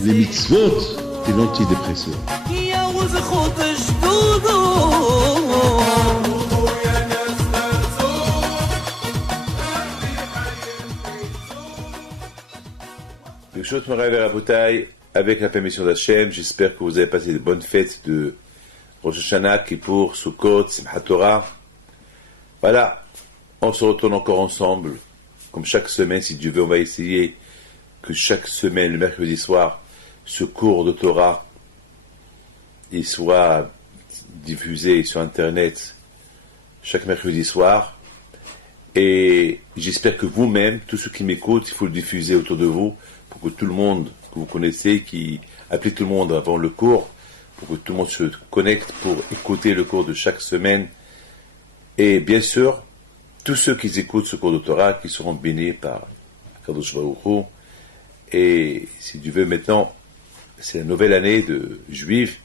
Les mitzvot et l'antidépresseur. Birshot Moray Verabotay, avec la permission d'Hachem, j'espère que vous avez passé de bonnes fêtes de Rosh Hashanah, Kippour, Sukkot, Simchat Torah. Voilà, on se retourne encore ensemble, comme chaque semaine, si Dieu veut, on va essayer que chaque semaine, le mercredi soir, ce cours de Torah, il soit diffusé sur Internet chaque mercredi soir. Et j'espère que vous-même, tous ceux qui m'écoutent, il faut le diffuser autour de vous, pour que tout le monde que vous connaissez, qui appelez tout le monde avant le cours, pour que tout le monde se connecte pour écouter le cours de chaque semaine. Et bien sûr, tous ceux qui écoutent ce cours de Torah, qui seront bénis par Kadosh Baruch Hu. Et si Dieu veut maintenant, c'est la nouvelle année de Juifs.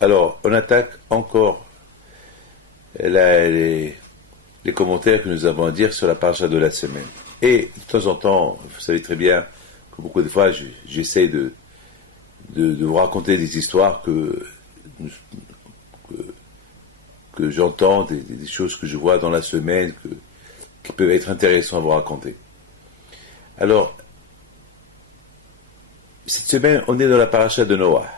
Alors, on attaque encore les commentaires que nous avons à dire sur la paracha de la semaine. Et de temps en temps, vous savez très bien que beaucoup de fois, j'essaie de vous raconter des histoires que j'entends, des choses que je vois dans la semaine, qui peuvent être intéressantes à vous raconter. Alors, cette semaine, on est dans la paracha de Noah.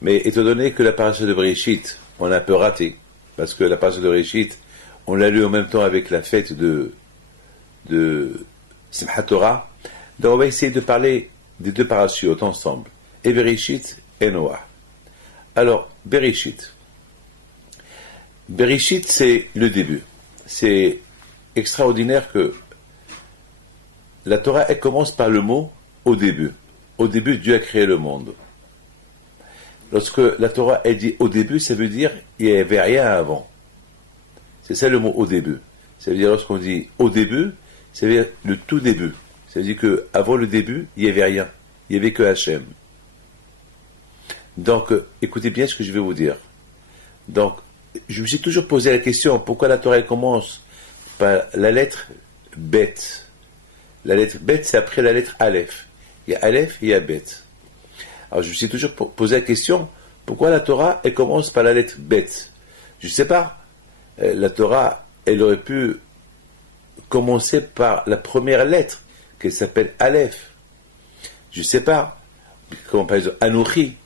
Mais étant donné que la paracha de Bereshit, on a un peu raté, parce que la paracha de Bereshit, on l'a lu en même temps avec la fête de Simchat Torah, donc on va essayer de parler des deux parachutes ensemble, et Bereshit et Noah. Alors, Bereshit, c'est le début. C'est extraordinaire que la Torah, elle commence par le mot « au début ». Au début, Dieu a créé le monde. Lorsque la Torah, elle dit « au début », ça veut dire qu'il n'y avait rien avant. C'est ça le mot « au début ». Ça veut dire, lorsqu'on dit « au début », ça veut dire le tout début. Ça veut dire qu'avant le début, il n'y avait rien. Il n'y avait que Hachem. Donc, écoutez bien ce que je vais vous dire. Donc, je me suis toujours posé la question, pourquoi la Torah commence par la lettre Bet? La lettre Bet, c'est après la lettre Aleph. Il y a Aleph et il y a Bet. Alors, je me suis toujours posé la question, pourquoi la Torah, elle commence par la lettre Bet? Je ne sais pas. La Torah, elle aurait pu commencer par la première lettre, qui s'appelle Aleph. Je ne sais pas. Comme par exemple, Anochi.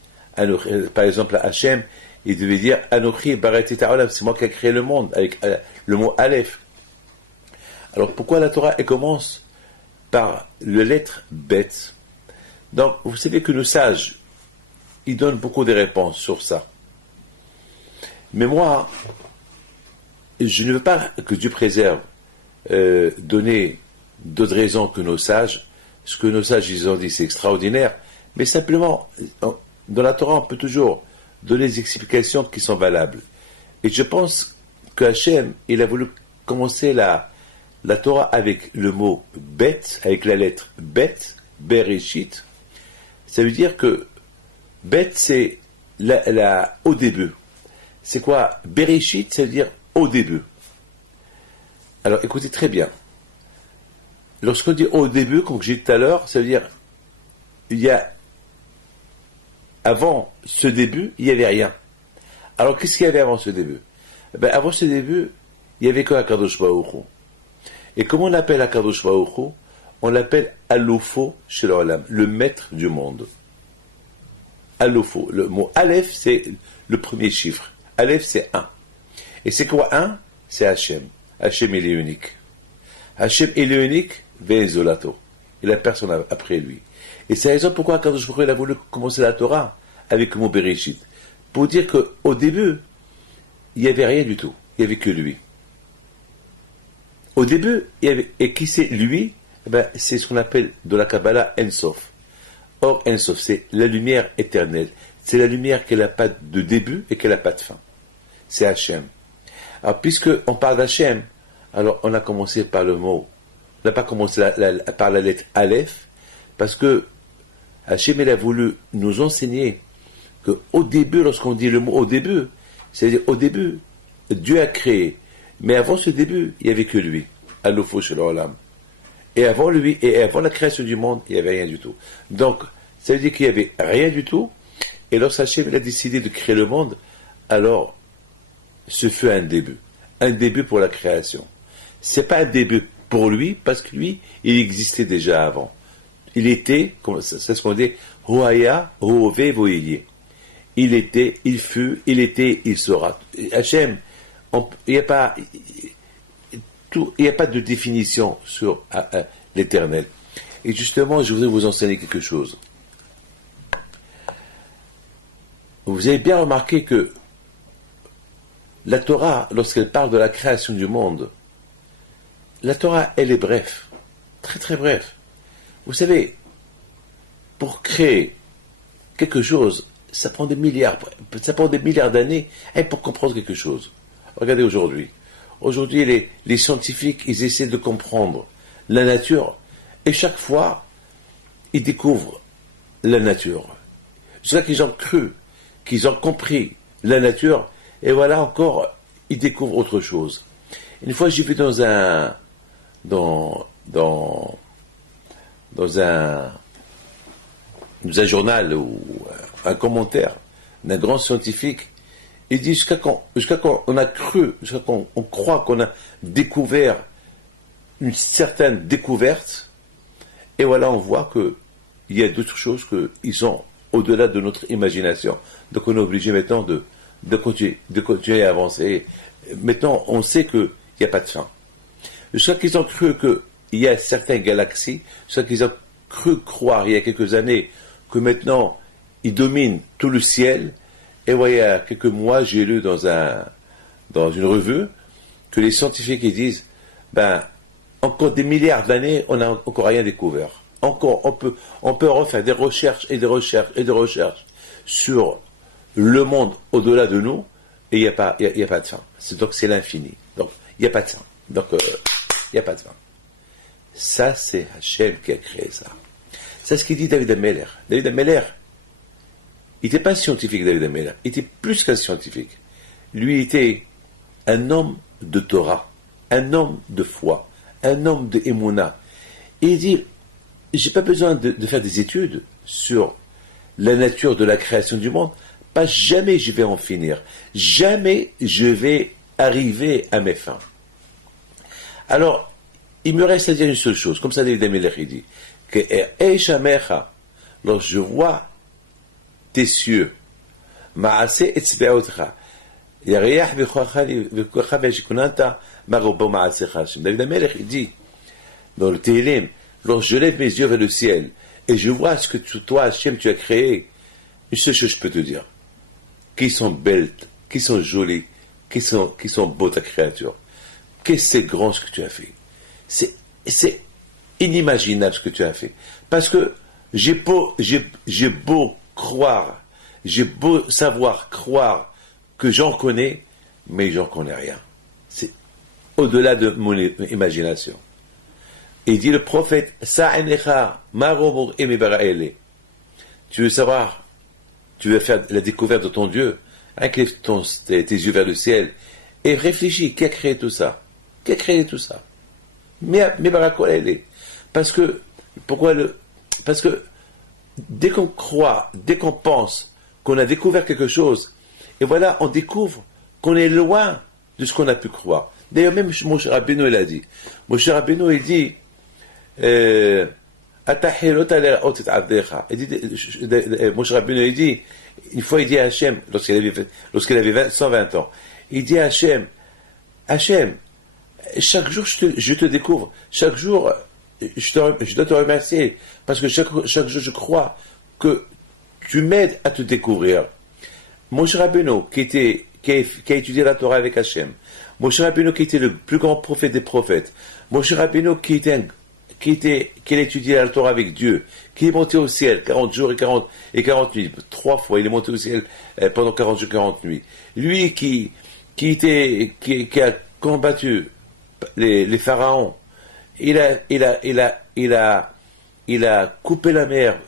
Par exemple, Hachem, il devait dire Anochi Barati Ta'olam, c'est moi qui ai créé le monde, avec le mot Aleph. Alors, pourquoi la Torah, elle commence par la lettre Bet? Donc, vous savez que nos sages, ils donnent beaucoup de réponses sur ça. Mais moi, je ne veux pas que Dieu préserve donner d'autres raisons que nos sages. Ce que nos sages, ils ont dit, c'est extraordinaire. Mais simplement, dans la Torah, on peut toujours donner des explications qui sont valables. Et je pense que Hachem, il a voulu commencer la Torah avec le mot Bet, avec la lettre Bet, Bereshit. Ça veut dire que Bet, c'est au début. C'est quoi? Bereshit, ça veut dire au début. Alors, écoutez très bien. Lorsqu'on dit au début, comme j'ai dit tout à l'heure, ça veut dire il y a avant ce début, il n'y avait rien. Alors, qu'est-ce qu'il y avait avant ce début? Avant ce début, il n'y avait que Akadosh Baruch Hu. Et comment on appelle Akadosh Baruch Hu? On l'appelle Alofo chez l'Olam, le maître du monde. Alofo. Le mot Aleph, c'est le premier chiffre. Aleph, c'est 1. Et c'est quoi 1? C'est Hachem. Hachem, il est unique. Hachem, il est unique, Ve'ezolato. Il n'a personne après lui. Et c'est la raison pourquoi Akadosh Baruch Hu a voulu commencer la Torah avec le mot Bereshit. Pour dire qu'au début, il n'y avait rien du tout. Il n'y avait que lui. Au début, il y avait, et qui c'est lui? C'est ce qu'on appelle de la Kabbalah Ensof. Or, Ensof, c'est la lumière éternelle. C'est la lumière qui n'a pas de début et qui n'a pas de fin. C'est Hachem. Alors, puisqu'on parle d'Hachem, alors on a commencé par le mot, on n'a pas commencé par la lettre Aleph, parce que Hachem, il a voulu nous enseigner qu'au début, lorsqu'on dit le mot au début, c'est-à-dire au début, Dieu a créé. Mais avant ce début, il n'y avait que lui. Alofo shel olam. Et avant lui, et avant la création du monde, il n'y avait rien du tout. Donc, ça veut dire qu'il n'y avait rien du tout. Et lorsque Hachem a décidé de créer le monde, alors, ce fut un début. Un début pour la création. C'est pas un début pour lui, parce que lui, il existait déjà avant. Il était, c'est ce qu'on dit, Hoaya, Hove, Voye. Il était, il fut, il était, il sera. Hachem, il n'y a pas de définition sur l'éternel. Et justement, je voudrais vous enseigner quelque chose. Vous avez bien remarqué que la Torah, lorsqu'elle parle de la création du monde, la Torah, elle est brève, très très brève. Vous savez, pour créer quelque chose, ça prend des milliards d'années pour comprendre quelque chose. Regardez aujourd'hui. Aujourd'hui, les scientifiques, ils essaient de comprendre la nature, et chaque fois, ils découvrent la nature. C'est ça qu'ils ont cru, qu'ils ont compris la nature, et voilà encore, ils découvrent autre chose. Une fois, j'ai vu dans un journal ou un commentaire d'un grand scientifique, il dit jusqu'à quand on a cru, jusqu'à quand on croit qu'on a découvert une certaine découverte, et voilà, on voit qu'il y a d'autres choses qui sont au-delà de notre imagination. Donc on est obligé maintenant de continuer à avancer. Maintenant, on sait qu'il n'y a pas de fin. Jusqu'à qu'ils ont cru qu'il y a certaines galaxies, jusqu'à qu'ils ont cru croire il y a quelques années que maintenant ils dominent tout le ciel. Et voilà, il y a quelques mois, j'ai lu dans une revue que les scientifiques ils disent, encore des milliards d'années, on n'a encore rien découvert. Encore, on peut refaire des recherches et des recherches et des recherches sur le monde au-delà de nous, et il n'y a pas de fin. Donc c'est l'infini. Donc il n'y a pas de fin. Donc il n'y a pas de fin. Ça, c'est Hachem qui a créé ça. C'est ce qu'il dit David Ameller. David Ameller, il n'était pas scientifique, David Ameller. Il était plus qu'un scientifique. Lui, il était un homme de Torah, un homme de foi, un homme de Emouna. Et il dit, j'ai pas besoin de faire des études sur la nature de la création du monde, pas jamais je vais en finir. Jamais je vais arriver à mes fins. Alors, il me reste à dire une seule chose, comme ça David Ameller il dit, que lorsque je vois tes cieux, David Ameller il dit, dans le Tehillim, lorsque je lève mes yeux vers le ciel, et je vois ce que toi, Hachem, tu as créé, une seule chose je peux te dire, qui sont belles, qui sont jolies, qui sont beaux ta créature. Qu'est-ce que c'est grand ce que tu as fait. C'est inimaginable ce que tu as fait. Parce que j'ai beau croire, j'ai beau savoir croire que j'en connais, mais j'en connais rien. C'est au-delà de mon imagination. Et il dit le prophète, tu veux savoir, tu veux faire la découverte de ton Dieu, incline tes yeux vers le ciel, et réfléchis, qui a créé tout ça? Qui a créé tout ça? Parce que dès qu'on croit, dès qu'on pense qu'on a découvert quelque chose, et voilà, on découvre qu'on est loin de ce qu'on a pu croire. D'ailleurs, même Moshe Rabbeinu, il a dit. Moshe Rabbeinu, il dit, Moshe Rabbeinu, il dit, une fois, il dit à Hachem, lorsqu'il avait 120 ans, il dit à Hachem, chaque jour je te découvre, chaque jour je dois te remercier, parce que chaque jour je crois que tu m'aides à te découvrir. Moshe Rabbeinu, qui a étudié la Torah avec Hachem, Moshe Rabbeinu qui était le plus grand prophète des prophètes, Moshe Rabbeinu qui a étudié la Torah avec Dieu, qui est monté au ciel 40 jours et 40 nuits, 3 fois, il est monté au ciel pendant 40 jours et 40 nuits. Lui qui a combattu les pharaons, il a coupé la mer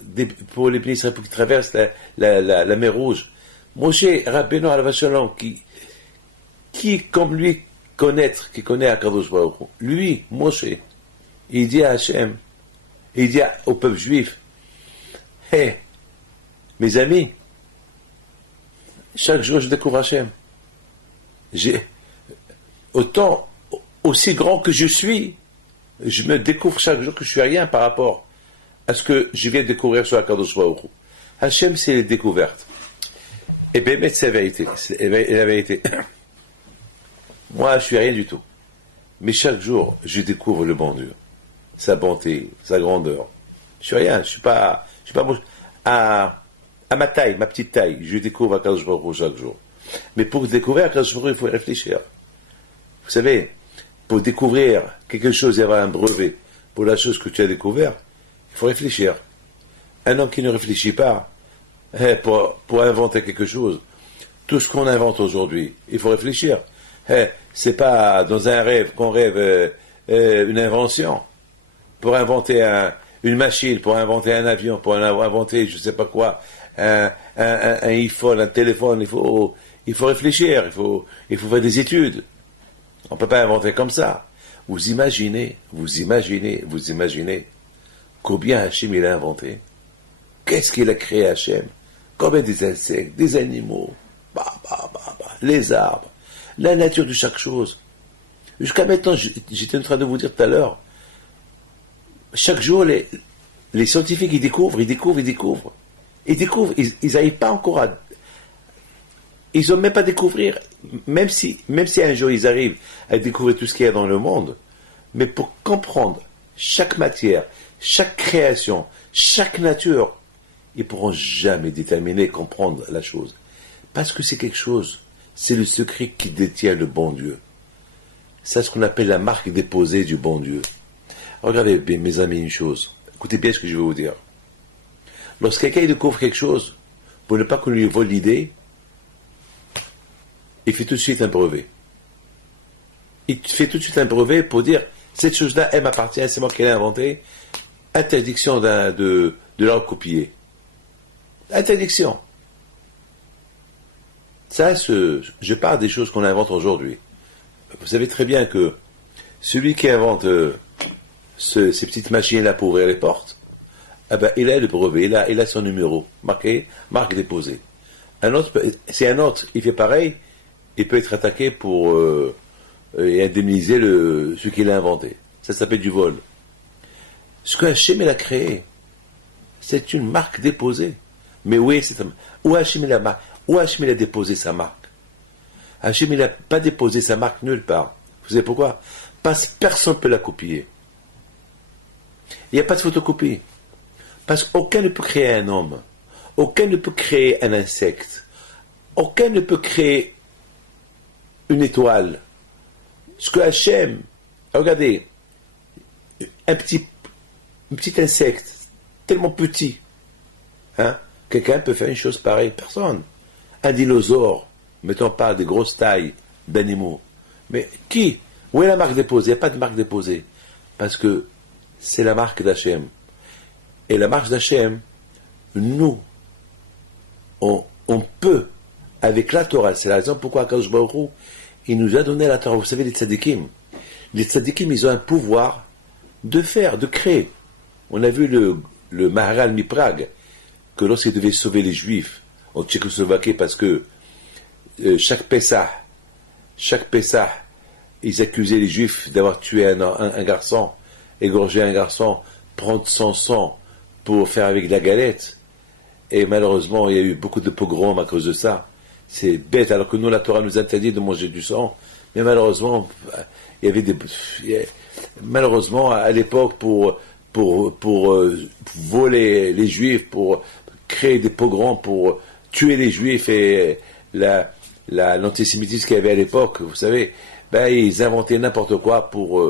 pour les pays pour qu'ils traversent la mer Rouge. Moshe Rabbeinu Alav Shalom, qui comme lui qui connaît Akadosh Baruch Hu, lui, Moshe, il dit à Hachem, il dit au peuple juif, hé, mes amis, chaque jour je découvre Hachem. Autant, aussi grand que je suis, je me découvre chaque jour que je suis rien par rapport à ce que je viens de découvrir sur la Kadosh Baruch Hu. Hachem, c'est les découvertes. Et bien, c'est la vérité. C'est la vérité. Moi, je suis rien du tout. Mais chaque jour, je découvre le bon Dieu. Sa bonté, sa grandeur. Je suis rien. Je suis pas à ma taille, ma petite taille. Je découvre Akadosh Baruch Hu chaque jour. Mais pour découvrir Akadosh Baruch Hu, il faut réfléchir. Vous savez, pour découvrir quelque chose et avoir un brevet pour la chose que tu as découvert, il faut réfléchir. Un homme qui ne réfléchit pas, pour inventer quelque chose, tout ce qu'on invente aujourd'hui, il faut réfléchir. C'est pas dans un rêve qu'on rêve une invention. Pour inventer une machine, pour inventer un avion, pour inventer je sais pas quoi, un iPhone, un téléphone, il faut réfléchir, il faut faire des études. On ne peut pas inventer comme ça. Vous imaginez combien Hachem il a inventé. Qu'est-ce qu'il a créé Hachem? Combien des insectes, des animaux, les arbres, la nature de chaque chose. Jusqu'à maintenant, j'étais en train de vous dire tout à l'heure, chaque jour, les scientifiques, ils découvrent, ils n'arrivent pas encore à... Ils n'ont même pas à découvrir, même si un jour ils arrivent à découvrir tout ce qu'il y a dans le monde, mais pour comprendre chaque matière, chaque création, chaque nature, ils ne pourront jamais déterminer, comprendre la chose. Parce que c'est quelque chose, c'est le secret qui détient le bon Dieu. C'est ce qu'on appelle la marque déposée du bon Dieu. Regardez bien, mes amis, une chose. Écoutez bien ce que je vais vous dire. Lorsque quelqu'un découvre quelque chose, pour ne pas qu'on lui vole l'idée, il fait tout de suite un brevet. Il fait tout de suite un brevet pour dire, cette chose-là, elle m'appartient, c'est moi qui l'ai inventée. Interdiction de la recopier. Interdiction. Ça, je parle des choses qu'on invente aujourd'hui. Vous savez très bien que celui qui invente ces petites machines-là pour ouvrir les portes, il a le brevet, il a son numéro, marqué, marque déposée. Si un autre, il fait pareil, il peut être attaqué pour et indemniser ce qu'il a inventé. Ça s'appelle du vol. Ce que Hachem a créé, c'est une marque déposée. Mais oui, où Hachem a déposé sa marque? Hachem n'a pas déposé sa marque nulle part. Vous savez pourquoi? Parce que personne ne peut la copier. Il n'y a pas de photocopie. Parce qu'aucun ne peut créer un homme. Aucun ne peut créer un insecte. Aucun ne peut créer une étoile. Ce que Hachem, regardez, un petit insecte, tellement petit, hein, quelqu'un peut faire une chose pareille, personne. Un dinosaure, mettons pas des grosses tailles d'animaux. Mais qui? Où est la marque déposée? Il n'y a pas de marque déposée. Parce que c'est la marque d'Hachem. Et la marque d'Hachem, nous, on peut, avec la Torah, c'est la raison pourquoi Akadosh Baruch Hu, il nous a donné la Torah. Vous savez, les tzadikim, ils ont un pouvoir de faire, de créer. On a vu le Maharal Miprag, que lorsqu'il devait sauver les Juifs en Tchécoslovaquie, parce que chaque Pessah, ils accusaient les Juifs d'avoir tué un garçon, égorgé un garçon, prendre son sang pour faire avec de la galette. Et malheureusement, il y a eu beaucoup de pogroms à cause de ça. C'est bête, alors que nous, la Torah nous interdit de manger du sang. Mais malheureusement, il y avait malheureusement, à l'époque, pour voler les Juifs, pour créer des pogroms, pour tuer les Juifs et l'antisémitisme qu'il y avait à l'époque, vous savez, ils inventaient n'importe quoi pour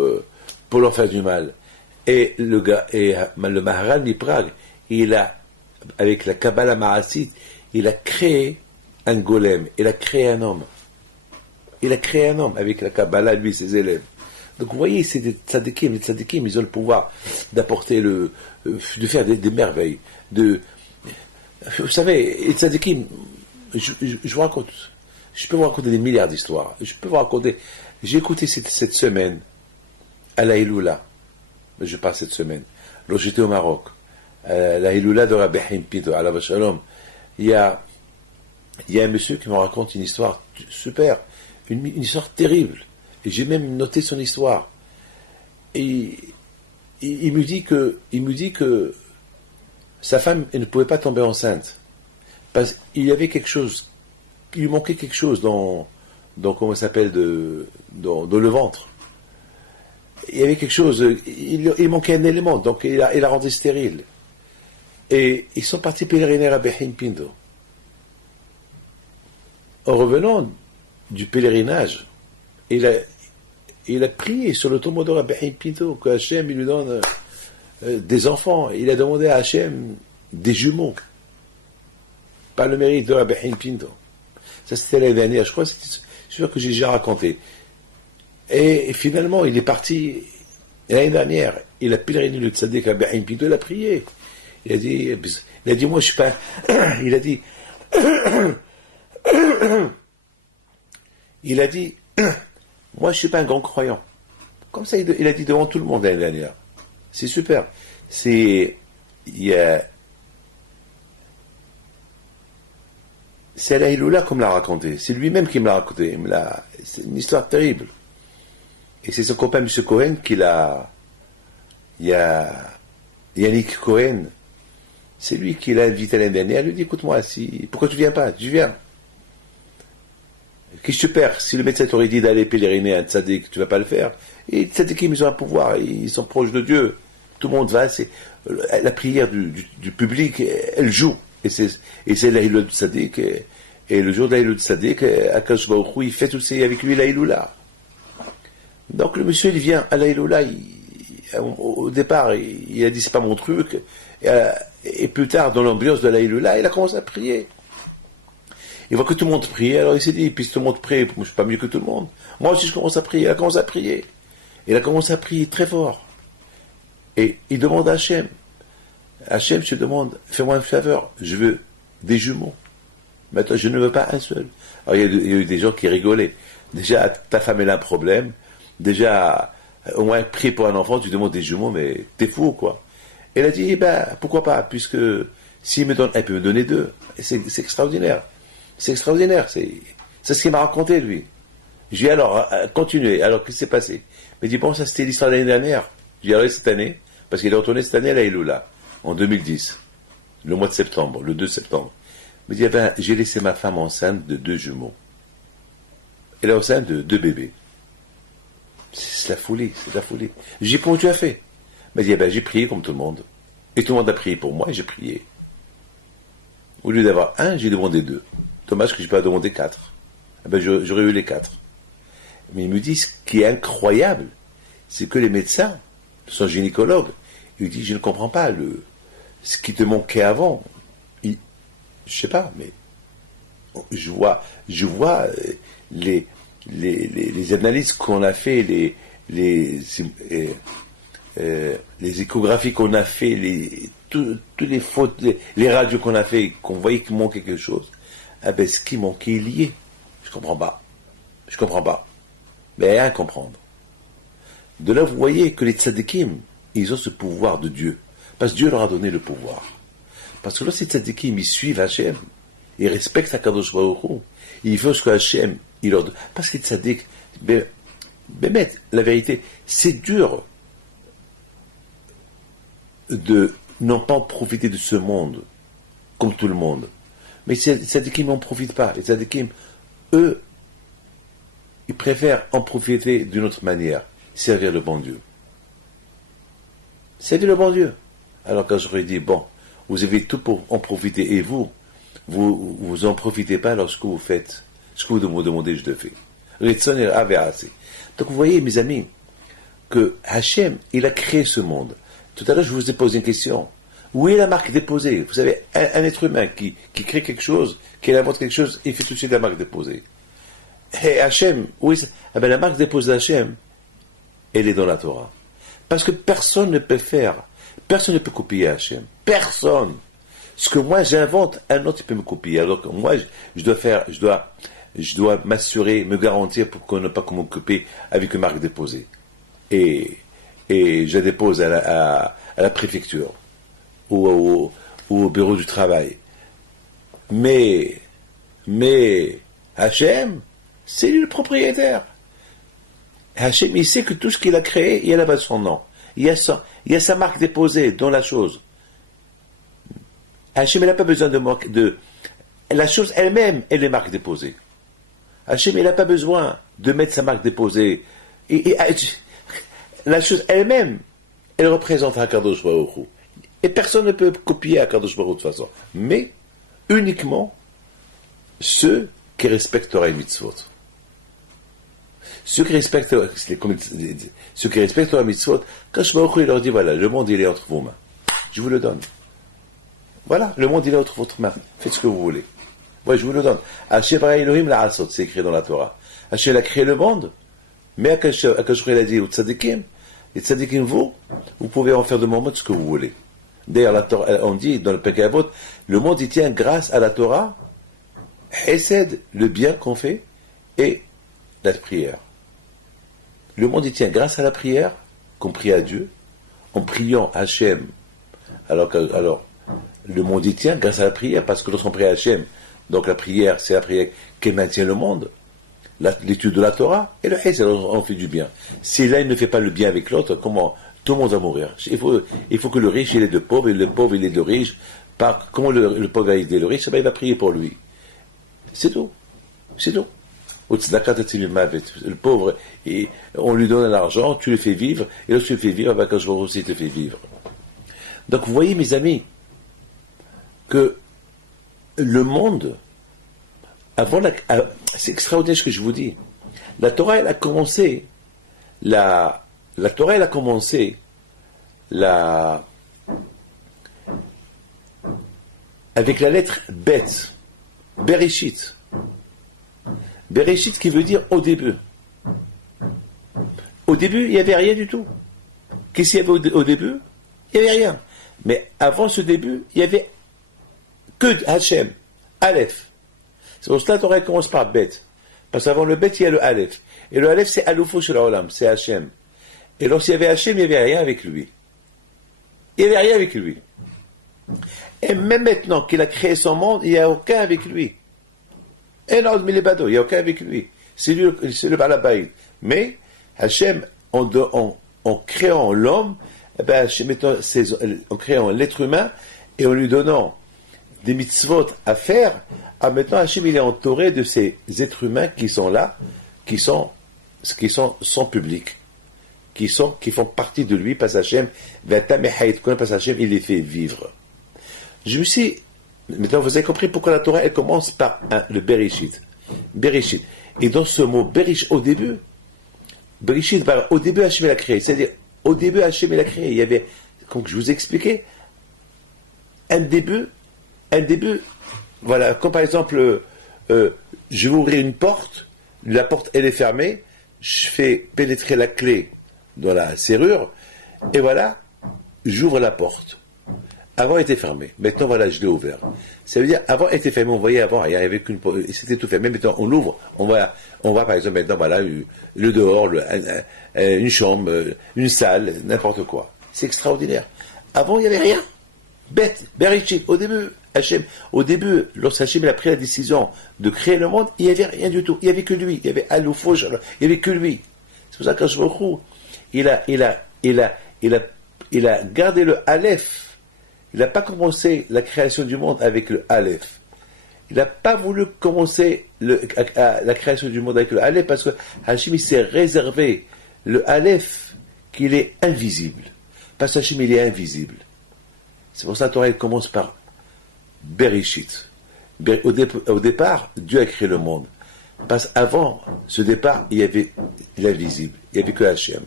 leur faire du mal. Et le Maharal Miprag, avec la Kabbalah Ma'asit, il a créé un golem, il a créé un homme. Il a créé un homme avec la Kabbalah, lui, ses élèves. Donc vous voyez, c'est des tzadikim. Les tzadikim, ils ont le pouvoir d'apporter de faire des merveilles. Vous savez, les tzadikim, je vous raconte, je peux vous raconter des milliards d'histoires. J'ai écouté cette semaine, à la Iloula, je pars cette semaine. Lorsque j'étais au Maroc, la Hiloula de Rabbi Haim Pinto, à la Shalom, il y a un monsieur qui me raconte une histoire super, une histoire terrible. Et j'ai même noté son histoire. Et il me dit que sa femme elle ne pouvait pas tomber enceinte. Parce qu'il y avait quelque chose, il lui manquait quelque chose dans comment ça s'appelle, dans le ventre. Il y avait quelque chose, il manquait un élément, donc il a rendu stérile. Et ils sont partis pèleriner à Behin Pindo. En revenant du pèlerinage, il a prié sur le tombeau de Rabbi Pinto que Hachem lui donne des enfants. Il a demandé à Hachem des jumeaux, par le mérite de Rabbi Pinto. Ça c'était l'année dernière, je crois, c'est sûr que j'ai déjà raconté. Et finalement, il est parti l'année dernière. Il a pèleriné le tzaddik Rabbi Pinto, il a prié. Il a dit, moi je suis pas. Il a dit. Il a dit, moi je suis pas un grand croyant. Comme ça, il a dit devant tout le monde l'année dernière. C'est super. C'est la Hiloula comme l'a raconté. C'est lui-même qui me l'a raconté. C'est une histoire terrible. Et c'est son copain M. Cohen qui l'a. Il y a Yannick Cohen. C'est lui qui l'a invité l'année dernière. Il lui dit, écoute-moi, pourquoi tu viens pas? Je viens. Qu'est-ce que tu perds? Si le médecin t'aurait dit d'aller pèleriner un tzaddik, tu vas pas le faire. Et les tzaddikim, ils ont un pouvoir, ils sont proches de Dieu. Tout le monde va, la prière du public, elle joue. Et c'est la Hiloula du tzaddik. Et le jour de la Hiloula du tzaddik, Akadosh Baruch Hu, il fait aussi avec lui la Hiloula. Donc le monsieur, il vient à la Hiloula, au départ, il a dit c'est pas mon truc. Et plus tard, dans l'ambiance de la Hiloula, il a commencé à prier. Il voit que tout le monde prie, alors il s'est dit, puisque tout le monde prie, je suis pas mieux que tout le monde. Moi aussi je commence à prier, il a commencé à prier. Il a commencé à prier très fort. Et il demande à Hachem. Hachem se demande, fais-moi une faveur, je veux des jumeaux. Maintenant, je ne veux pas un seul. Alors il y a eu des gens qui rigolaient. Déjà, ta femme elle a un problème. Déjà, au moins prier pour un enfant, tu demandes des jumeaux, mais t'es fou, quoi. Elle a dit, pourquoi pas, puisque s'il me donne, elle peut me donner deux. Et c'est extraordinaire. C'est extraordinaire, c'est ce qu'il m'a raconté, lui. Je lui ai dit, alors, continuez, alors qu'est-ce qui s'est passé? Il m'a dit, bon, ça c'était l'histoire de l'année dernière. Je lui ai dit, alors cette année, parce qu'il est retourné cette année à la Hiloula, en 2010, le mois de septembre, le 2 septembre. Il m'a dit, j'ai laissé ma femme enceinte de 2 jumeaux. Elle est enceinte de 2 bébés. C'est la folie, c'est la folie. Je lui ai dit, comment tu as fait? Il m'a dit, j'ai prié comme tout le monde. Et tout le monde a prié pour moi et j'ai prié. Au lieu d'avoir 1, j'ai demandé 2. Dommage que je n'ai pas demandé 4. J'aurais eu les 4. Mais il me dit, ce qui est incroyable, c'est que les médecins, son gynécologue, il me dit, je ne comprends pas ce qui te manquait avant. Je ne sais pas, mais je vois les analyses qu'on a fait, les échographies qu'on a fait, toutes les fautes, les radios qu'on a fait, qu'on voyait qu'il manquait quelque chose. Ce qui manquait est lié. Je comprends pas. Mais rien à comprendre. De là, vous voyez que les tzadikim, ils ont ce pouvoir de Dieu. Parce que Dieu leur a donné le pouvoir. Parce que lorsque les tzadikim, ils suivent Hachem, ils respectent Akadosh Baruch Hu, ils font ce que Hachem, il leur donne. Parce que les tzadiks, la vérité, c'est dur de non pas profiter de ce monde, comme tout le monde. Mais les tzadikim n'en profitent pas. Les tzadikim, eux, ils préfèrent en profiter d'une autre manière. Servir le bon Dieu. Servir le bon Dieu. Alors quand j'aurais dit, bon, vous avez tout pour en profiter et vous en profitez pas lorsque vous faites ce que vous me demandez, je le fais. Donc vous voyez, mes amis, que Hachem, il a créé ce monde. Tout à l'heure, je vous ai posé une question. Où est la marque déposée? Vous savez, un être humain qui crée quelque chose, qui invente quelque chose, il fait tout de suite la marque déposée. Et Hachem, où est la marque déposée d'Hachem, elle est dans la Torah. Parce que personne ne peut copier Hachem. Personne. Ce que moi j'invente, un autre peut me copier. Alors que moi, je dois m'assurer, me garantir pour qu'on ne pas me copier avec une marque déposée. Et et je la dépose à la préfecture ou au bureau du travail. Mais Hachem, c'est lui le propriétaire. Hachem, il sait que tout ce qu'il a créé, il y a là-bas son nom. Il y a sa marque déposée dans la chose. Hachem, il n'a pas besoin de... La chose elle-même, elle est marque déposée. Hachem, il n'a pas besoin de mettre sa marque déposée. La chose elle-même, elle représente Akadosh Baruch Hu. Et personne ne peut copier Akadosh Baruch Hu de toute façon. Mais uniquement ceux qui respectent Torah et Mitzvot. Ceux qui respectent Torah et Mitzvot, Akadosh Baruch Hu, il leur dit, voilà, le monde il est entre vos mains. Je vous le donne. Voilà, le monde il est entre votre main. Faites ce que vous voulez. Moi, je vous le donne. Hashem bara Elohim la'asot, c'est écrit dans la Torah. Hashem a créé le monde, mais Akadosh Baruch Hu a dit aux tzadikim, les tzadikim, vous pouvez en faire de mon monde ce que vous voulez. D'ailleurs, la Torah, on dit dans le Pirkei Avot, le monde il tient grâce à la Torah, Hesed, le bien qu'on fait, et la prière. Le monde il tient grâce à la prière, qu'on prie à Dieu, en priant Hashem. Alors, le monde y tient grâce à la prière, parce que lorsqu'on prie à Hashem, donc la prière, c'est la prière qui maintient le monde, l'étude de la Torah, et le Hesed, on fait du bien. Si l'un ne fait pas le bien avec l'autre, comment? Tout le monde va mourir. Il faut que le riche, il est de pauvre, et le pauvre, il est de riche. Comment le pauvre va aider le riche? Il va prier pour lui. C'est tout. C'est tout. Le pauvre, on lui donne l'argent, tu le fais vivre, et lorsque tu le fais vivre, quand je vois aussi, te fais vivre. Donc vous voyez, mes amis, que le monde, c'est extraordinaire ce que je vous dis. La Torah, elle a commencé, avec la lettre Bet, Bereshit. Bereshit qui veut dire au début. Au début, il n'y avait rien du tout. Qu'est-ce qu'il y avait au début? Il n'y avait rien. Mais avant ce début, il n'y avait que Hachem, Aleph. C'est pour cela que la Torah commence par Bet. Parce qu'avant le Bet, il y a le Aleph. Et le Aleph, c'est Alufo Shel Olam, c'est Hachem. Et lorsqu'il y avait Hachem, il n'y avait rien avec lui. Il n'y avait rien avec lui. Et même maintenant qu'il a créé son monde, il n'y a aucun avec lui. Et non, il n'y a aucun avec lui. C'est le Balabaïd. Mais Hachem, en créant l'homme, en créant l'être humain, et en lui donnant des mitzvot à faire, maintenant Hachem il est entouré de ces êtres humains qui sont là, qui sont son public, qui font partie de lui, parce Hachem, parce Hachem il les fait vivre. Maintenant vous avez compris pourquoi la Torah elle commence par le Bereshit. Bereshit. Et dans ce mot Bereshit, au début, Bereshit, au début Hachem l'a créé, c'est-à-dire au début Hachem l'a créé, il y avait, comme je vous ai expliqué, un début, voilà, comme par exemple, je vais ouvrir une porte, la porte elle est fermée, je fais pénétrer la clé dans la serrure, et voilà, j'ouvre la porte. Avant elle était fermée, maintenant voilà, je l'ai ouvert. Ça veut dire, avant elle était fermée, on voyait avant, il n'y avait qu'une porte, c'était tout fermé, maintenant on l'ouvre, on va par exemple maintenant, voilà, le dehors, une chambre, une salle, n'importe quoi. C'est extraordinaire. Avant il n'y avait rien. Bête, Bereshit, au début, lorsque Hachem a pris la décision de créer le monde, il n'y avait rien du tout. Il n'y avait que lui. Il y avait Alufo, il n'y avait que lui. C'est pour ça que je me il a gardé le Aleph. Il n'a pas commencé la création du monde avec le Aleph. Il n'a pas voulu commencer la création du monde avec le Aleph parce que Hachem s'est réservé le Aleph qu'il est invisible. Parce que Hachem il est invisible. C'est pour ça que la Torah elle commence par Bereshit. Au départ, Dieu a créé le monde. Parce qu'avant ce départ, il y avait l'invisible. Il n'y avait que Hachem,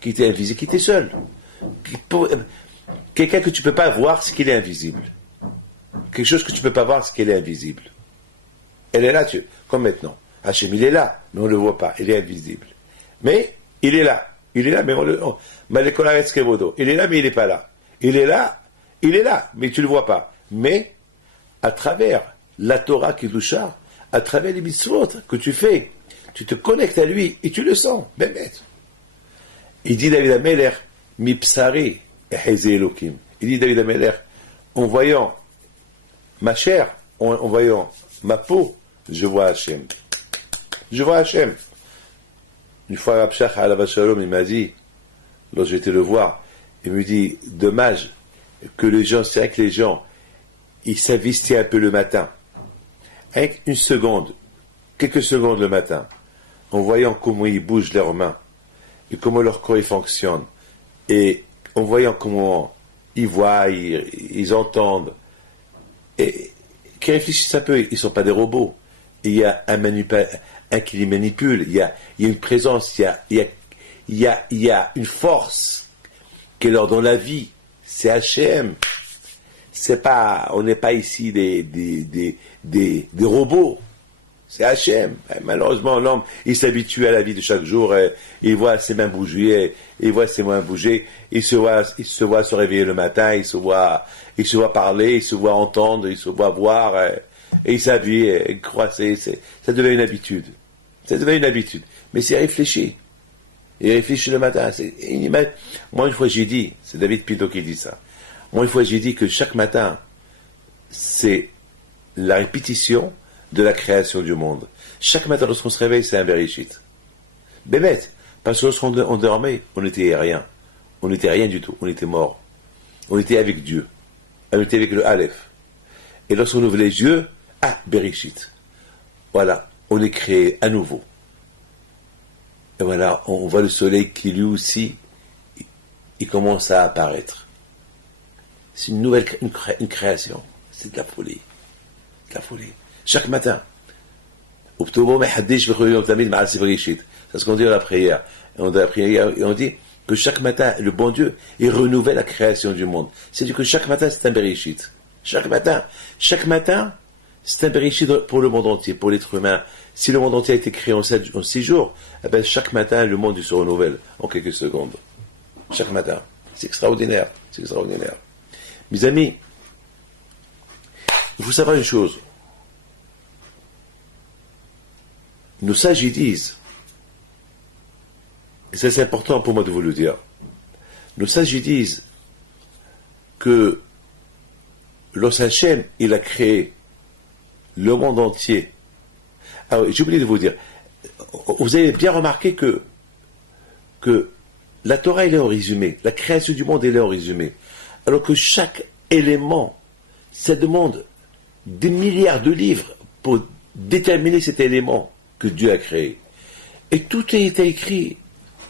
qui était invisible, qui était seul. Quelqu'un que tu ne peux pas voir, c'est qu'il est invisible. Quelque chose que tu ne peux pas voir, c'est qu'il est invisible. Elle est là, comme maintenant. Hachem, il est là, mais on ne le voit pas. Il est invisible. Mais il est là. Il est là, mais il est là, mais il n'est pas là. Il est là, mais tu ne le vois pas. Mais, à travers la Torah Kedusha, à travers les mitzvot que tu fais, tu te connectes à lui et tu le sens. Bémet. Il dit David Ameler, Mipsari eheze Elokim. Il dit David Ameler, en voyant ma chair, en voyant ma peau, je vois Hachem. Je vois Hachem. Une fois, Rav Shach Alav Shalom, il m'a dit, lorsque j'étais le voir, il me dit, dommage que les gens, c'est vrai que les gens, ils s'investissent un peu le matin. Avec une seconde, quelques secondes le matin, en voyant comment ils bougent leurs mains, et comment leur corps fonctionne, et en voyant comment ils voient, ils entendent, et qui réfléchissent un peu, ils ne sont pas des robots. Il y a un qui les manipule, il y a une présence, il y a une force qui leur donne la vie. C'est Hachem. C'est pas, on n'est pas ici des robots. C'est Hachem. Et malheureusement, l'homme, il s'habitue à la vie de chaque jour. Il voit ses mains bouger, il voit ses mains bouger. Il se voit se réveiller le matin. Il se voit parler, il se voit entendre, il se voit voir. Et il s'habille, il croit. Ça devient une habitude. Ça devient une habitude. Mais c'est réfléchi. Il réfléchit le matin. Moi, une fois, j'ai dit, c'est David Pito qui dit ça. Moi, une fois, j'ai dit que chaque matin, c'est la répétition de la création du monde. Chaque matin, lorsqu'on se réveille, c'est un Bereshit. Bébête. Parce que lorsqu'on dormait, on n'était rien. On n'était rien du tout. On était mort. On était avec Dieu. On était avec le Aleph. Et lorsqu'on ouvre les yeux, Bereshit. Voilà. On est créé à nouveau. Et voilà, on voit le soleil qui lui aussi, il commence à apparaître. C'est une nouvelle, une création. C'est de la folie. De la folie. Chaque matin. C'est ce qu'on dit dans la prière. Et on dit que chaque matin, le bon Dieu, il renouvelle la création du monde. C'est-à-dire que chaque matin, c'est un Bereshit. Chaque matin, c'est un Bereshit pour le monde entier, pour l'être humain. Si le monde entier a été créé en 6 jours, eh ben chaque matin, le monde se renouvelle en quelques secondes. Chaque matin. C'est extraordinaire. C'est extraordinaire. Mes amis, il faut savoir une chose. Nos sages, ils disent, et ça c'est important pour moi de vous le dire, nos sages, ils disent que lorsqu'Hachem, il a créé le monde entier. Ah oui, j'ai oublié de vous dire, vous avez bien remarqué que la Torah, elle est en résumé, la création du monde, elle est en résumé, alors que chaque élément, ça demande des milliards de livres pour déterminer cet élément que Dieu a créé. Et tout a été écrit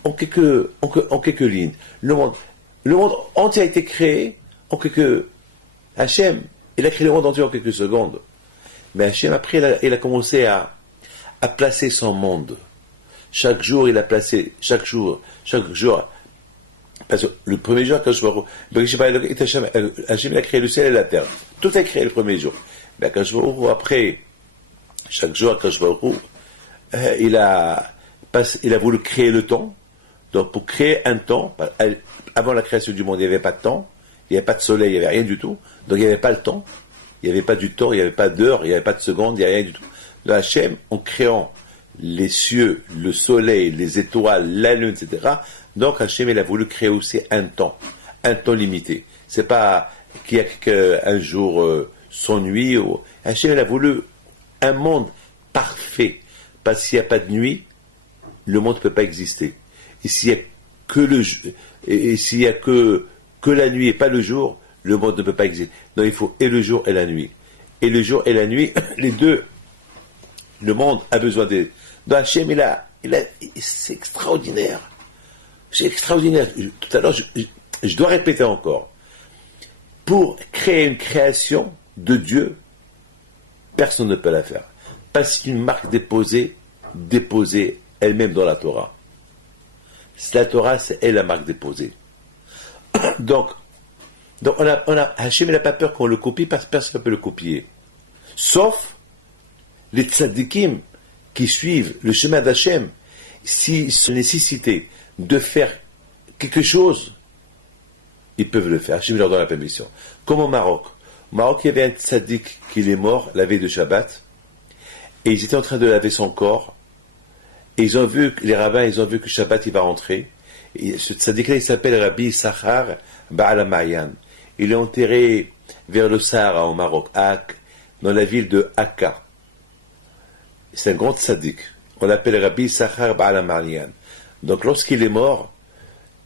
en quelques lignes. Le monde entier a été créé en quelques... Hachem, il a créé le monde entier en quelques secondes. Mais Hachem, après, il a commencé à placer son monde. Chaque jour, il a placé, chaque jour. Parce que le premier jour, quand je Hachem, il a créé le ciel et la terre. Tout a créé le premier jour. Mais quand je après, chaque jour, quand je il a voulu créer le temps. Donc, pour créer un temps, avant la création du monde, il n'y avait pas de temps, il n'y avait pas de soleil, il n'y avait rien du tout. Donc, il n'y avait pas le temps, il n'y avait pas du temps, il n'y avait pas d'heure, il n'y avait pas de seconde, il n'y avait rien du tout. Le Hachem, en créant les cieux, le soleil, les étoiles, la lune, etc. Donc, Hachem, il a voulu créer aussi un temps limité. C'est pas qu'il y a un jour sans nuit. Hachem, il a voulu un monde parfait. Parce qu'il n'y a pas de nuit, le monde ne peut pas exister. Et s'il n'y a que la nuit et pas le jour, le monde ne peut pas exister. Donc il faut et le jour et la nuit. Et le jour et la nuit, les deux, le monde a besoin de... Donc Hachem, c'est extraordinaire. C'est extraordinaire. Tout à l'heure, je dois répéter encore. Pour créer une création de Dieu, personne ne peut la faire. Parce qu'une marque déposée elle-même dans la Torah. La Torah, c'est elle la marque déposée. Donc Hachem n'a pas peur qu'on le copie parce que personne ne peut le copier. Sauf les tzadikim qui suivent le chemin d'Hachem. S'ils se nécessité de faire quelque chose, ils peuvent le faire. Hachem leur donne la permission. Comme au Maroc. Au Maroc, il y avait un tzadik qui est mort la veille de Shabbat. Et ils étaient en train de laver son corps. Et les rabbins, ils ont vu que Shabbat, il va rentrer. Ce tzaddik-là, il s'appelle Rabbi Sachar Baal HaMayan. Il est enterré vers le Sahara, au Maroc, dans la ville de Akka. C'est un grand tzaddik. On l'appelle Rabbi Sachar Baal HaMayan. Donc, lorsqu'il est mort,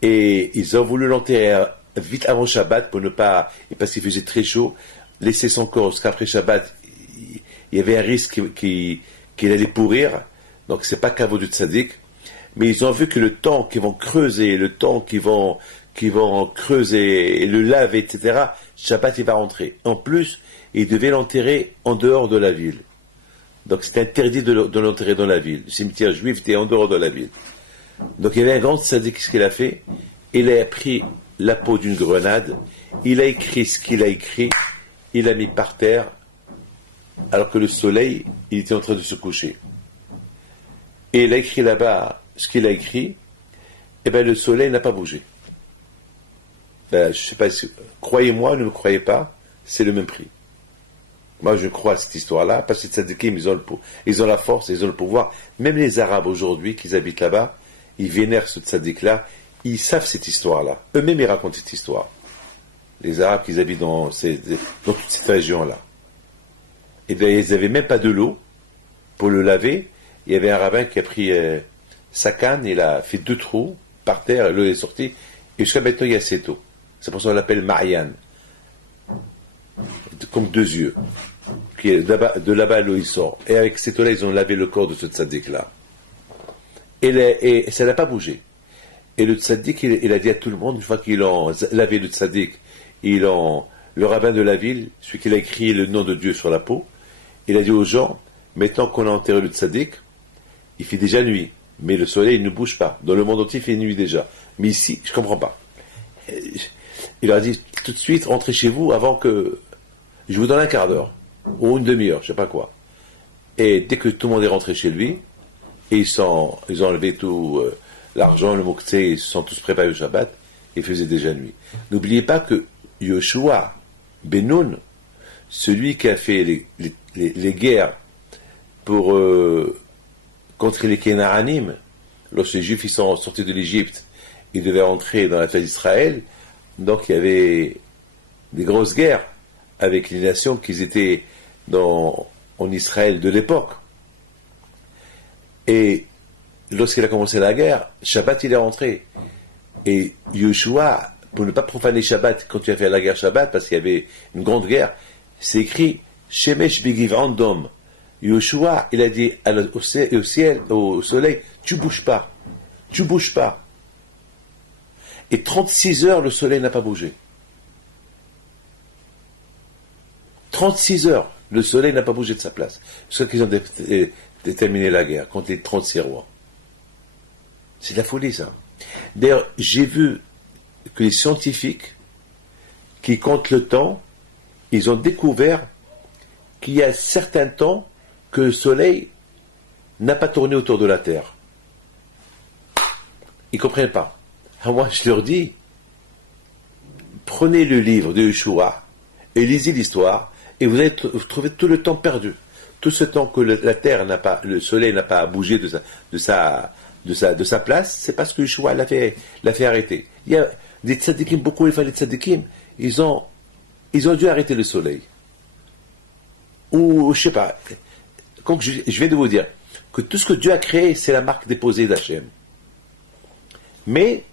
et ils ont voulu l'enterrer vite avant Shabbat pour ne pas, parce qu'il faisait très chaud, laisser son corps, parce qu'après Shabbat, il y avait un risque qu'il allait pourrir. Donc, c'est pas caveau du tzaddik. Mais ils ont vu que le temps qu'ils vont creuser, le temps qu'ils vont creuser et le laver, etc., Shabbat, il va rentrer. En plus, ils devaient l'enterrer en dehors de la ville. Donc, c'était interdit de l'enterrer dans la ville. Le cimetière juif était en dehors de la ville. Donc, il y avait un grand tzaddik, ce qu'il a fait. Il a pris la peau d'une grenade, il a écrit ce qu'il a écrit, il l'a mis par terre, alors que le soleil, il était en train de se coucher. Et il a écrit là-bas ce qu'il a écrit, et bien le soleil n'a pas bougé. Ben, je sais pas si, croyez-moi, ne me croyez pas, c'est le même prix. Moi, je crois à cette histoire-là, parce que les tzadikim, ils ont la force, ils ont le pouvoir. Même les Arabes aujourd'hui, qui habitent là-bas, ils vénèrent ce tzaddik-là, ils savent cette histoire-là. Eux-mêmes, ils racontent cette histoire. Les Arabes qui habitent dans toute cette région-là. Et bien, ils n'avaient même pas de l'eau pour le laver. Il y avait un rabbin qui a pris sa canne, il a fait 2 trous par terre, et l'eau est sortie, et jusqu'à maintenant, il y a cette eau. C'est pour ça qu'on l'appelle Marianne. Comme 2 yeux. De là-bas, l'eau, il sort. Et avec cette eau-là, ils ont lavé le corps de ce tzaddik-là. Et ça n'a pas bougé. Et le tzaddik, il a dit à tout le monde, une fois qu'ils ont lavé le tzaddik, le rabbin de la ville, celui qui a écrit le nom de Dieu sur la peau, il a dit aux gens, maintenant qu'on a enterré le tzaddik, il fait déjà nuit, mais le soleil ne bouge pas. Dans le monde entier, il fait nuit déjà. Mais ici, je ne comprends pas. Il leur a dit, tout de suite, rentrez chez vous avant que... Je vous donne un quart d'heure, ou une demi-heure, je ne sais pas quoi. Et dès que tout le monde est rentré chez lui, et ils ont enlevé tout... l'argent, le moktsé, ils se sont tous préparés au Shabbat, il faisait déjà nuit. N'oubliez pas que Yoshua ben Nun, celui qui a fait les guerres contre les Kénaanim, lorsque les Juifs ils sont sortis de l'Égypte, ils devaient entrer dans la terre d'Israël, donc il y avait des grosses guerres avec les nations qui étaient en Israël de l'époque. Et lorsqu'il a commencé la guerre, Shabbat, il est rentré. Et Yoshua, pour ne pas profaner Shabbat, quand il a fait la guerre Shabbat, parce qu'il y avait une grande guerre, c'est écrit Shemesh Bigiv Andom. Yoshua, il a dit au ciel, au soleil, tu bouges pas. Tu bouges pas. Et 36 heures, le soleil n'a pas bougé. 36 heures, le soleil n'a pas bougé de sa place. C'est ça qu'ils ont déterminé la guerre contre les 36 rois. C'est de la folie, ça. D'ailleurs, j'ai vu que les scientifiques qui comptent le temps, ils ont découvert qu'il y a certains temps que le soleil n'a pas tourné autour de la Terre. Ils ne comprennent pas. Alors moi, je leur dis, prenez le livre de Yeshua et lisez l'histoire, et vous allez trouver tout le temps perdu. Tout ce temps que la Terre n'a pas, le soleil n'a pas bougé de sa place, c'est parce que Yeshua l'a fait arrêter. Il y a des tzadikim, beaucoup de tzadikim, ils ont dû arrêter le soleil. Ou, je sais pas, comme je viens de vous dire, que tout ce que Dieu a créé, c'est la marque déposée d'Hachem. Mais,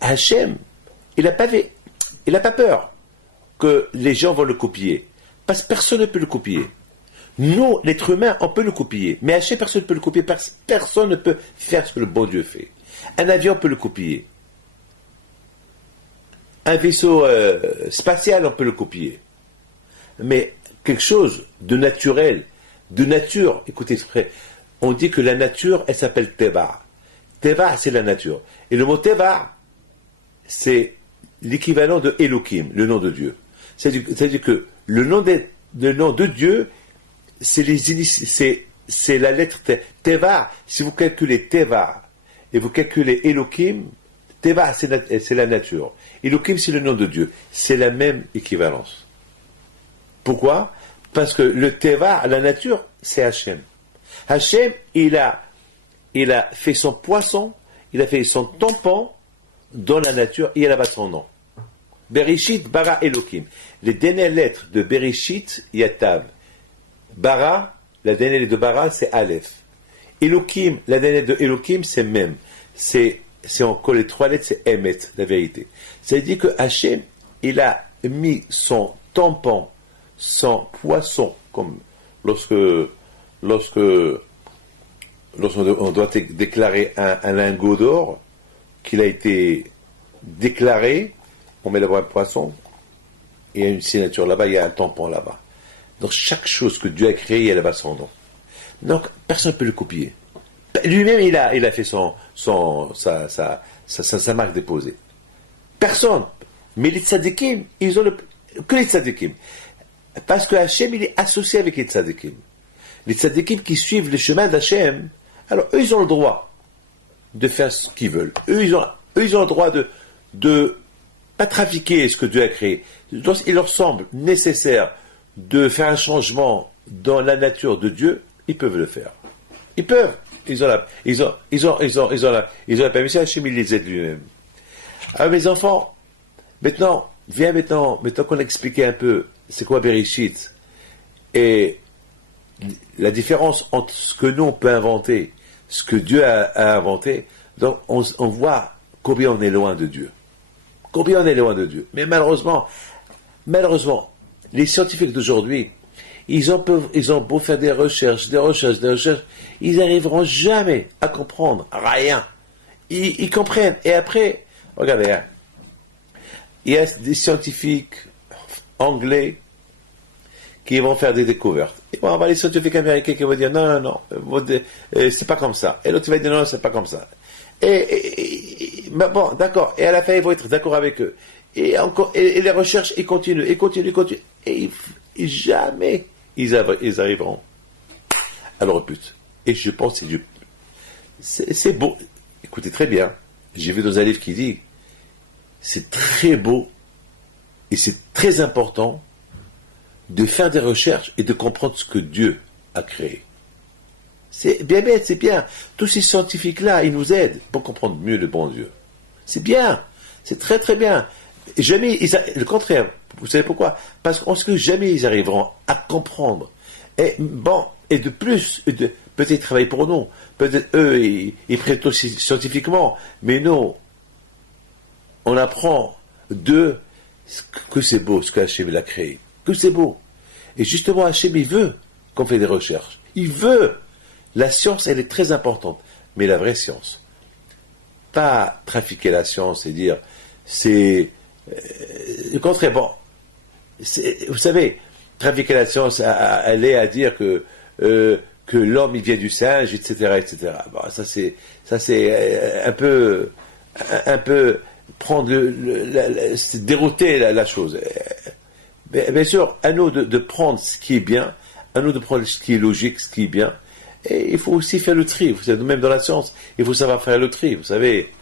Hachem, il n'a pas peur que les gens vont le copier. Parce que personne ne peut le copier. Nous, l'être humain, on peut le copier. Mais Hachem, personne ne peut le copier. Personne ne peut faire ce que le bon Dieu fait. Un avion peut le copier. Un vaisseau spatial, on peut le copier. Mais quelque chose de naturel, de nature, écoutez, on dit que la nature, elle s'appelle Teva. Teva, c'est la nature. Et le mot Teva, c'est l'équivalent de Elohim, le nom de Dieu. C'est-à-dire que le nom de Dieu, c'est la lettre Teva. Si vous calculez Teva et vous calculez Elohim, Teva, c'est la nature. Elohim, c'est le nom de Dieu. C'est la même équivalence. Pourquoi? Parce que le Teva, la nature, c'est Hachem. Hachem, il a fait son poisson, il a fait son tampon dans la nature et elle a son nom. Bereshit, bara, Elohim. Les dernières lettres de Bereshit, il y a Tav. Bara, la dernière lettre de bara, c'est Aleph. Elohim, la dernière lettre de Elohim, c'est Mem. C'est encore les 3 lettres, c'est Emet, la vérité. Ça veut dire que Hachem, il a mis son tampon, son poisson, comme lorsqu'on doit déclarer un lingot d'or, qu'il a été déclaré, on met là-bas un poisson, et il y a une signature là-bas, il y a un tampon là-bas. Donc chaque chose que Dieu a créée, il y a là-bas son nom. Donc personne ne peut le copier. Lui-même, il a fait sa marque déposée. Personne. Mais les tzadikim, ils ont que les tzadikim. Parce que Hachem, il est associé avec les tzadikim. Les tzadikim qui suivent le chemin d'Hachem, alors eux, ils ont le droit de faire ce qu'ils veulent. Eux, ils ont le droit de pas trafiquer ce que Dieu a créé. Donc, il leur semble nécessaire de faire un changement dans la nature de Dieu, ils peuvent le faire. Ils peuvent. Ils ont la permission. Hachem, il les aide lui-même. Alors, mes enfants, maintenant qu'on a expliqué un peu c'est quoi Bereshit et la différence entre ce que nous on peut inventer, ce que Dieu a inventé, donc on voit combien on est loin de Dieu. Combien on est loin de Dieu. Mais malheureusement, les scientifiques d'aujourd'hui, ils ont beau faire des recherches, ils n'arriveront jamais à comprendre rien. Ils comprennent. Et après, regardez, hein, il y a des scientifiques anglais qui vont faire des découvertes. Et bon, on va les scientifiques américains qui vont dire non, c'est pas comme ça. Et l'autre va dire non, c'est pas comme ça. Mais bon, d'accord. Et à la fin, ils vont être d'accord avec eux. Et encore, et les recherches, ils continuent. Et jamais ils arriveront à leur but. Et je pense que c'est beau. Écoutez très bien. J'ai vu dans un livre qui dit c'est très beau et c'est très important de faire des recherches et de comprendre ce que Dieu a créé. C'est bien bête, c'est bien. Tous ces scientifiques-là, ils nous aident pour comprendre mieux le bon Dieu. C'est bien. C'est très très bien. Et jamais, le contraire. Vous savez pourquoi? Parce que jamais ils arriveront à comprendre. Et bon, et de plus, peut-être ils travaillent pour nous. Peut-être eux, ils prêtent aussi scientifiquement. Mais nous, on apprend d'eux que c'est beau ce qu'Hachem a créé. Que c'est beau. Et justement, Hachem, il veut qu'on fait des recherches. Il veut. La science, elle est très importante. Mais la vraie science. Pas trafiquer la science et dire, c'est... le contraire, bon. Vous savez, trafiquer la science, elle est à dire que l'homme, il vient du singe, etc., etc. Bon, ça c'est un peu prendre c'est dérouter la chose. Bien sûr, à nous de prendre ce qui est bien, à nous de prendre ce qui est logique, ce qui est bien, et il faut aussi faire le tri. Vous savez, même dans la science, il faut savoir faire le tri. Vous savez,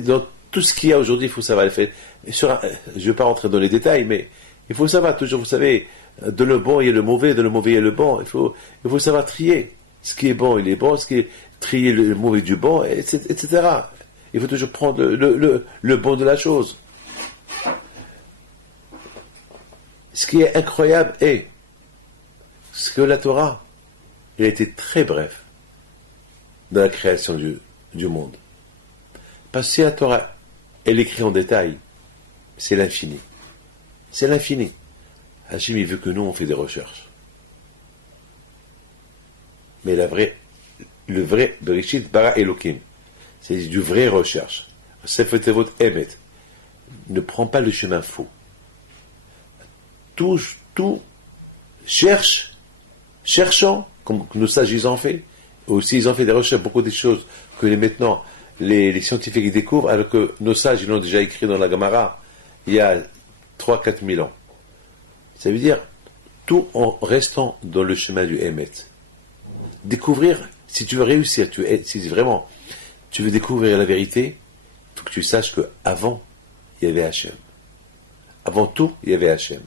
dans tout ce qu'il y a aujourd'hui, il faut savoir le faire. Je ne vais pas rentrer dans les détails, mais il faut savoir toujours, vous savez, de le bon il y a le mauvais, de le mauvais il y a le bon. Il faut savoir trier. Ce qui est bon, il est bon, ce qui est trier le mauvais du bon, etc. Il faut toujours prendre le bon de la chose. Ce qui est incroyable est ce que la Torah, elle a été très bref dans la création du monde. Parce que si la Torah, elle écrit en détail, c'est l'infini. C'est l'infini. Hachem, il veut que nous, on fait des recherches. Mais le vrai Bereshit bara Elohim, c'est du vrai recherche. Sefetevot Emet. Ne prends pas le chemin faux. Tout cherchant, comme nos sages ils ont fait, aussi ils ont fait des recherches, beaucoup de choses que maintenant les scientifiques découvrent, alors que nos sages ils l'ont déjà écrit dans la Gemara il y a 3-4 000 ans. Ça veut dire tout en restant dans le chemin du Emet. Découvrir, si tu veux réussir, si vraiment tu veux découvrir la vérité, il faut que tu saches qu'avant, il y avait Hachem. Avant tout, il y avait Hachem.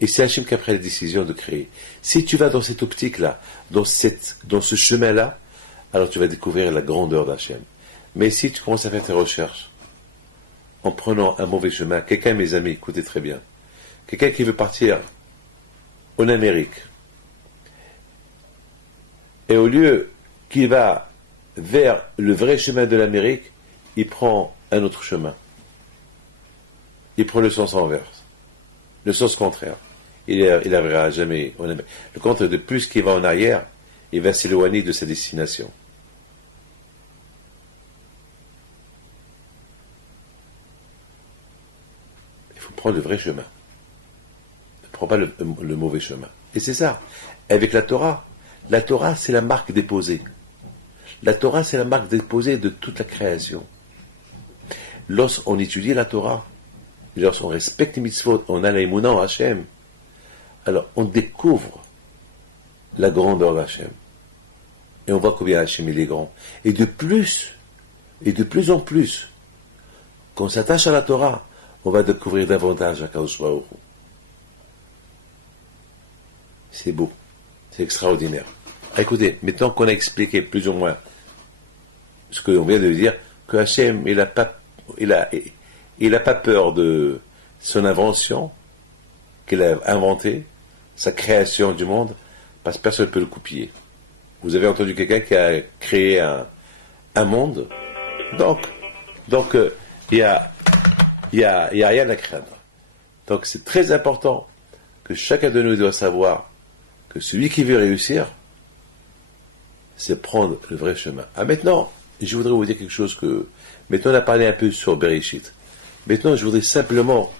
Et c'est Hachem qui a pris la décision de créer. Si tu vas dans cette optique-là, dans ce chemin-là, alors tu vas découvrir la grandeur d'Hachem. Mais si tu commences à faire tes recherches, en prenant un mauvais chemin, quelqu'un, mes amis, écoutez très bien, quelqu'un qui veut partir en Amérique, et au lieu qu'il va vers le vrai chemin de l'Amérique, il prend un autre chemin. Il prend le sens inverse, le sens contraire. Il n'arrivera jamais en Amérique. Le contraire, de plus qu'il va en arrière, il va s'éloigner de sa destination. Il faut prendre le vrai chemin. Ne prends pas le mauvais chemin. Et c'est ça. Avec la Torah, c'est la marque déposée. La Torah, c'est la marque déposée de toute la création. Lorsqu'on étudie la Torah, lorsqu'on respecte les mitzvot, on a l'aïmouna en Hachem, alors on découvre la grandeur d'Hachem. Et on voit combien Hachem il est grand. Et de plus en plus, quand on s'attache à la Torah, on va découvrir davantage Akadosh Baruch Hu. C'est beau, c'est extraordinaire. Alors, écoutez, maintenant qu'on a expliqué plus ou moins ce que l'on vient de dire, que Hachem, il n'a pas peur de son invention, qu'il a inventée, sa création du monde, parce que personne ne peut le copier. Vous avez entendu quelqu'un qui a créé un monde, donc il y a rien à craindre. Donc c'est très important que chacun de nous doit savoir que celui qui veut réussir, c'est prendre le vrai chemin. Ah, maintenant, je voudrais vous dire quelque chose que... Maintenant, on a parlé un peu sur Bereshit. Maintenant, je voudrais simplement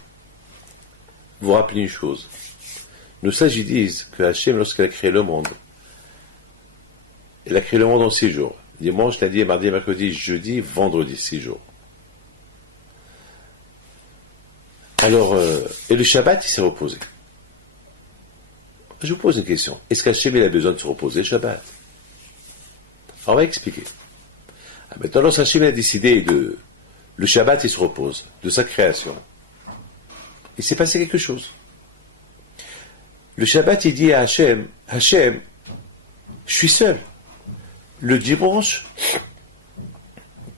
vous rappeler une chose. Nos sages disent que Hachem, lorsqu'il a créé le monde, il a créé le monde en 6 jours. Dimanche, lundi, mardi, mercredi, jeudi, vendredi, 6 jours. Alors, et le Shabbat, il s'est reposé. Je vous pose une question. Est-ce qu'Hachem, il a besoin de se reposer le Shabbat? Alors, on va expliquer. Maintenant, lorsqu'Hachem a décidé le Shabbat, il se repose de sa création. Il s'est passé quelque chose. Le Shabbat, il dit à Hachem, Hachem, je suis seul. Le dimanche,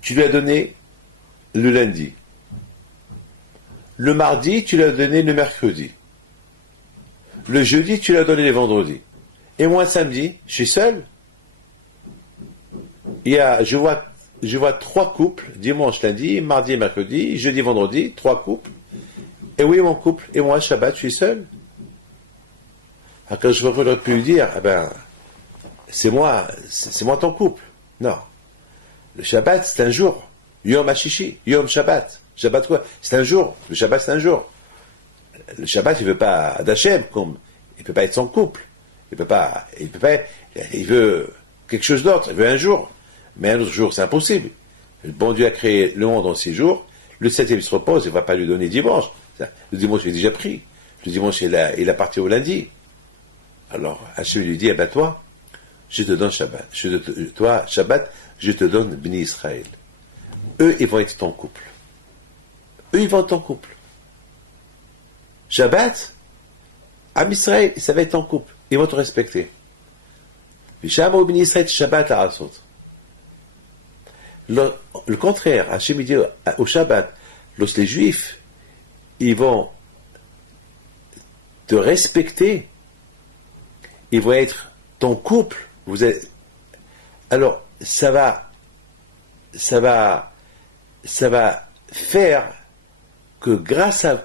tu lui as donné le lundi. Le mardi, tu lui as donné le mercredi. Le jeudi, tu lui as donné le vendredi. Et moi, samedi, je suis seul. Je vois 3 couples, dimanche, lundi, mardi, mercredi, jeudi, vendredi, 3 couples. Et oui, mon couple, et moi, Shabbat, je suis seul. Alors, quand je aurais pu lui dire, c'est moi ton couple. Non. Le Shabbat, c'est un jour. Yom HaShishi, Yom Shabbat. Shabbat quoi? C'est un jour. Le Shabbat, c'est un jour. Le Shabbat, il veut pas d'Hachem, il peut pas être son couple. Il veut quelque chose d'autre. Il veut un jour. Mais un autre jour, c'est impossible. Le bon Dieu a créé le monde en 6 jours. Le 7e, il se repose. Il ne va pas lui donner dimanche. Le dimanche, il est déjà pris. Le dimanche, il a parti au lundi. Alors, Hachem lui dit, toi, je te donne Shabbat. Toi, Shabbat, je te donne Bnei Israël. Eux, ils vont être ton couple. Eux, ils vont être ton couple. Shabbat, Am Israël, ça va être ton couple. Ils vont te respecter. Vishama Bnei Israël, Shabbat à Asot. Le contraire, Hachem dit au Shabbat, lorsque les Juifs, ils vont te respecter, ils vont être ton couple. Alors, ça va faire que grâce à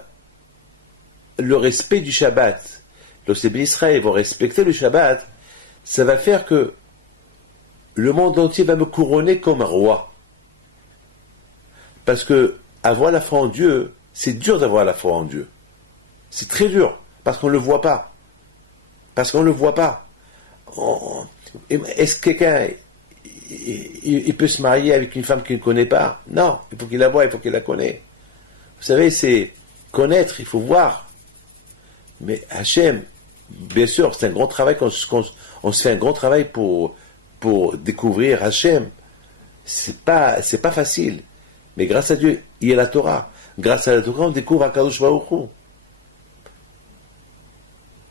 le respect du Shabbat, lorsque les Bénis Israël vont respecter le Shabbat, ça va faire que le monde entier va me couronner comme roi. Parce que avoir la foi en Dieu, c'est dur d'avoir la foi en Dieu. C'est très dur, parce qu'on ne le voit pas. Est-ce que quelqu'un il peut se marier avec une femme qu'il ne connaît pas? Non, il faut qu'il la voie, il faut qu'il la connaisse. Vous savez, c'est connaître, il faut voir. Mais Hachem, bien sûr, c'est un grand travail, on se fait un grand travail pour découvrir Hachem. C'est pas facile. Mais grâce à Dieu, il y a la Torah. Grâce à la Torah, on découvre Akadosh Baruch Hu.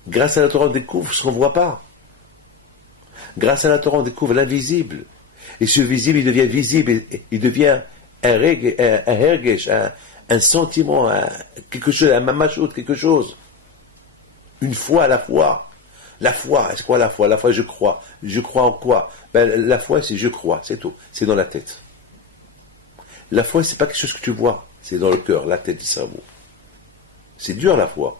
Grâce à la Torah, on découvre ce qu'on ne voit pas. Grâce à la Torah, on découvre l'invisible. Et ce visible, il devient visible, il devient un hergesh, un sentiment, quelque chose, un mamachout, quelque chose. Une foi à la foi. La foi, c'est quoi la foi? La foi, je crois. Je crois en quoi? La foi, c'est je crois, c'est tout. C'est dans la tête. La foi, c'est pas quelque chose que tu vois. C'est dans le cœur, la tête, le cerveau. C'est dur, la foi.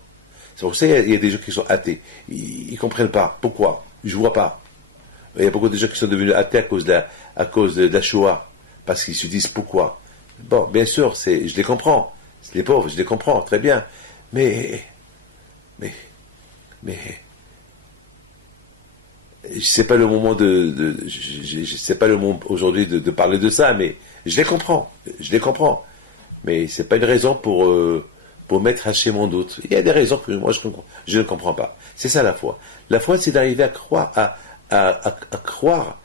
C'est pour ça qu'il y a des gens qui sont athées. Ils comprennent pas. Pourquoi? Je vois pas. Il y a beaucoup de gens qui sont devenus athées à cause de la Shoah. Parce qu'ils se disent pourquoi. Bon, bien sûr, je les comprends. C'est les pauvres, je les comprends, très bien. Mais, c'est pas le moment c'est pas le moment aujourd'hui de parler de ça, mais je les comprends. Mais c'est pas une raison pour mettre Hachem en doute. Il y a des raisons que moi je ne comprends pas. C'est ça la foi. La foi, c'est d'arriver à croire, à croire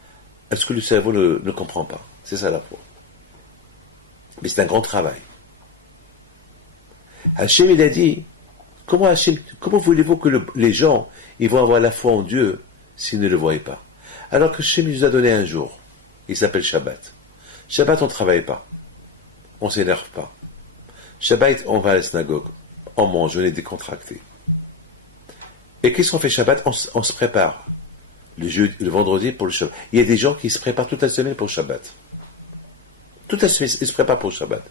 à ce que le cerveau ne comprend pas. C'est ça la foi. Mais c'est un grand travail. Hachem, il a dit, comment voulez-vous que les gens ils vont avoir la foi en Dieu s'ils ne le voient pas? Alors que Hachem nous a donné un jour. Il s'appelle Shabbat. Shabbat, on ne travaille pas. On ne s'énerve pas. Shabbat, on va à la synagogue. On mange, on est décontracté. Et qu'est-ce qu'on fait Shabbat? On se prépare. Le vendredi pour le Shabbat. Il y a des gens qui se préparent toute la semaine pour le Shabbat. Toute la semaine, ils se préparent pour le Shabbat.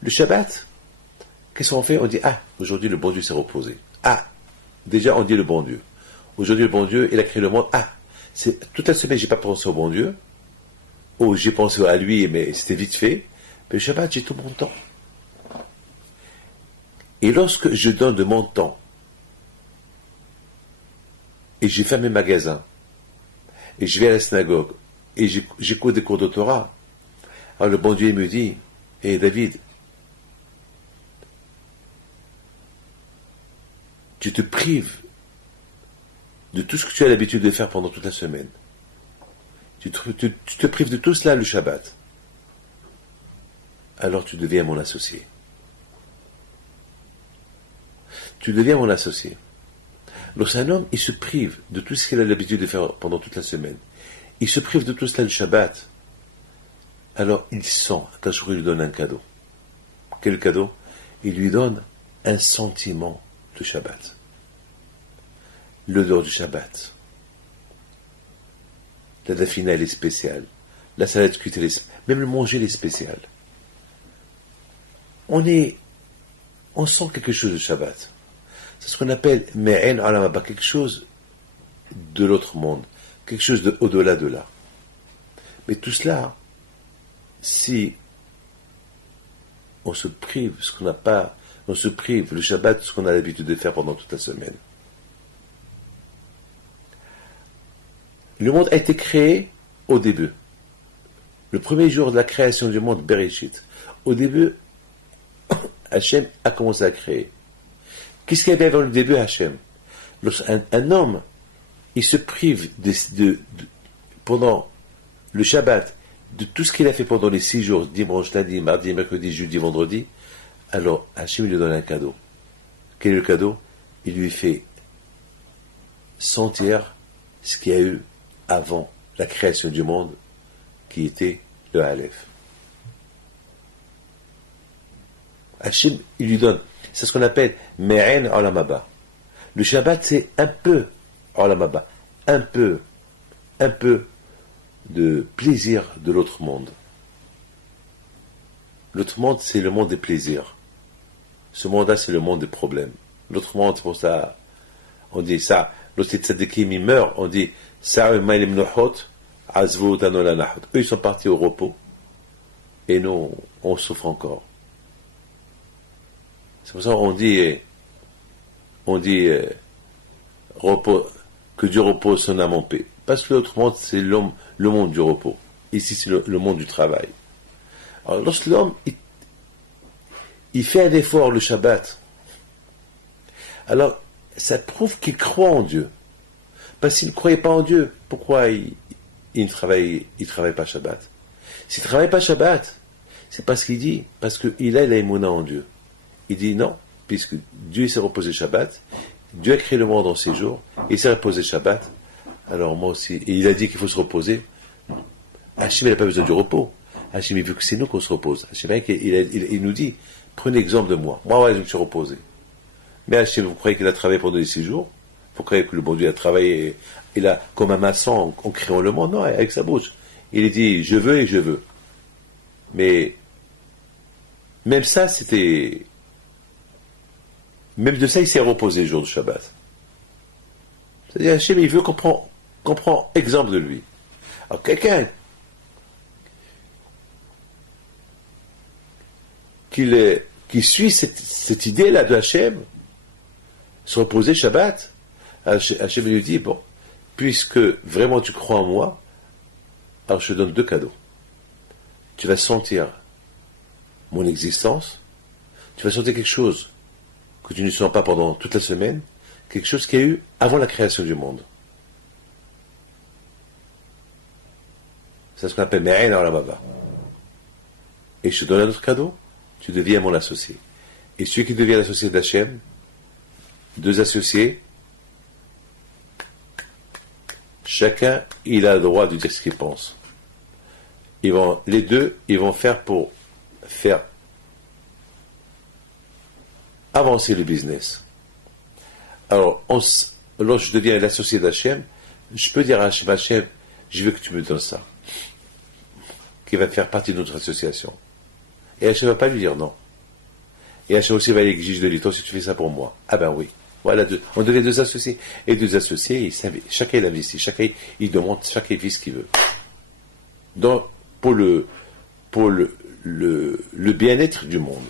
Le Shabbat, qu'est-ce qu'on fait? On dit, aujourd'hui le bon Dieu s'est reposé. Déjà on dit le bon Dieu. Aujourd'hui le bon Dieu, il a créé le monde. Toute la semaine, j'ai pas pensé au bon Dieu. J'ai pensé à lui, mais c'était vite fait. Mais le Shabbat, j'ai tout mon temps. Et lorsque je donne de mon temps, et j'ai fait mes magasins, et je vais à la synagogue, et j'écoute des cours de Torah, alors le bon Dieu me dit, David, tu te prives de tout ce que tu as l'habitude de faire pendant toute la semaine. Tu te prives de tout cela le Shabbat. Alors tu deviens mon associé. Tu deviens mon associé. Lorsqu'un homme, il se prive de tout ce qu'il a l'habitude de faire pendant toute la semaine, il se prive de tout cela le Shabbat, alors il sent qu'Hachem lui donne un cadeau. Quel cadeau? Il lui donne un sentiment de Shabbat. L'odeur du Shabbat. La dafina, elle est spéciale. La salade cuite, même le manger, elle est spécial. On sent quelque chose de Shabbat. C'est ce qu'on appelle me'en alamaba, quelque chose de l'autre monde, quelque chose de au-delà de là. Mais tout cela, si on se prive ce qu'on n'a pas, on se prive le Shabbat, ce qu'on a l'habitude de faire pendant toute la semaine. Le monde a été créé au début. Le premier jour de la création du monde, Bereshit. Au début, Hachem a commencé à créer. Qu'est-ce qu'il y avait avant le début, Hachem? Un homme, il se prive pendant le Shabbat de tout ce qu'il a fait pendant les 6 jours, dimanche, lundi, mardi, mercredi, jeudi, vendredi. Alors Hachem lui donne un cadeau. Quel est le cadeau? Il lui fait sentir ce qu'il y a eu avant la création du monde, qui était le Aleph. Hachem, il lui donne. C'est ce qu'on appelle Me'en Olamaba. Le Shabbat, c'est un peu Olamaba. Un peu de plaisir de l'autre monde. L'autre monde, c'est le monde des plaisirs. Ce monde-là, c'est le monde des problèmes. L'autre monde, c'est pour ça, on dit ça. Lorsque les tzadikim, ils meurent, on dit eux, ils sont partis au repos. Et nous, on souffre encore. C'est pour ça qu'on dit repos, que Dieu repose son âme en paix. Parce que l'autre monde, c'est le monde du repos. Ici, c'est le monde du travail. Alors, lorsque l'homme, il fait un effort le Shabbat, alors, ça prouve qu'il croit en Dieu. Parce qu'il ne croyait pas en Dieu, pourquoi il ne travaille pas Shabbat? S'il ne travaille pas Shabbat, c'est parce qu'il a l'aïmouna en Dieu. Il dit non, puisque Dieu s'est reposé Shabbat, Dieu a créé le monde en 6 jours, il s'est reposé Shabbat, alors moi aussi, et il a dit qu'il faut se reposer, Hachem, il n'a pas besoin du repos. Hachem, il veut que c'est nous qu'on se repose. Hachem, il nous dit, prenez exemple de moi. Moi, ouais, je me suis reposé. Mais Hachem, vous croyez qu'il a travaillé pendant les 6 jours? Vous croyez que le bon Dieu a travaillé, il a, comme un maçon en créant le monde? Non, avec sa bouche. Il a dit, je veux et je veux. Mais, même ça, c'était, même de ça, il s'est reposé le jour du Shabbat. C'est-à-dire, Hachem, il veut qu'on prend exemple de lui. Alors, quelqu'un qui suit cette idée-là de Hachem, se reposer Shabbat, Hachem lui dit, bon, puisque vraiment tu crois en moi, alors je te donne 2 cadeaux. Tu vas sentir mon existence, tu vas sentir quelque chose que tu ne sens pas pendant toute la semaine, quelque chose qu'il y a eu avant la création du monde. C'est ce qu'on appelle Me'ain Olam Haba. Et je te donne un autre cadeau, tu deviens mon associé. Et celui qui devient l'associé d'Hachem, 2 associés, chacun, il a le droit de dire ce qu'il pense. Les deux, ils vont faire pour faire avancer le business. Alors, lorsque je deviens l'associé d'Hachem, je peux dire à Hachem, je veux que tu me donnes ça, qui va faire partie de notre association. Et Hachem ne va pas lui dire non. Et Hachem aussi va l'exiger de lui, toi si tu fais ça pour moi. Ah ben oui. Voilà, on devient 2 associés. Et 2 associés, chacun il investit, chacun il demande, chacun il fait ce qu'il veut. Donc, pour le bien-être du monde.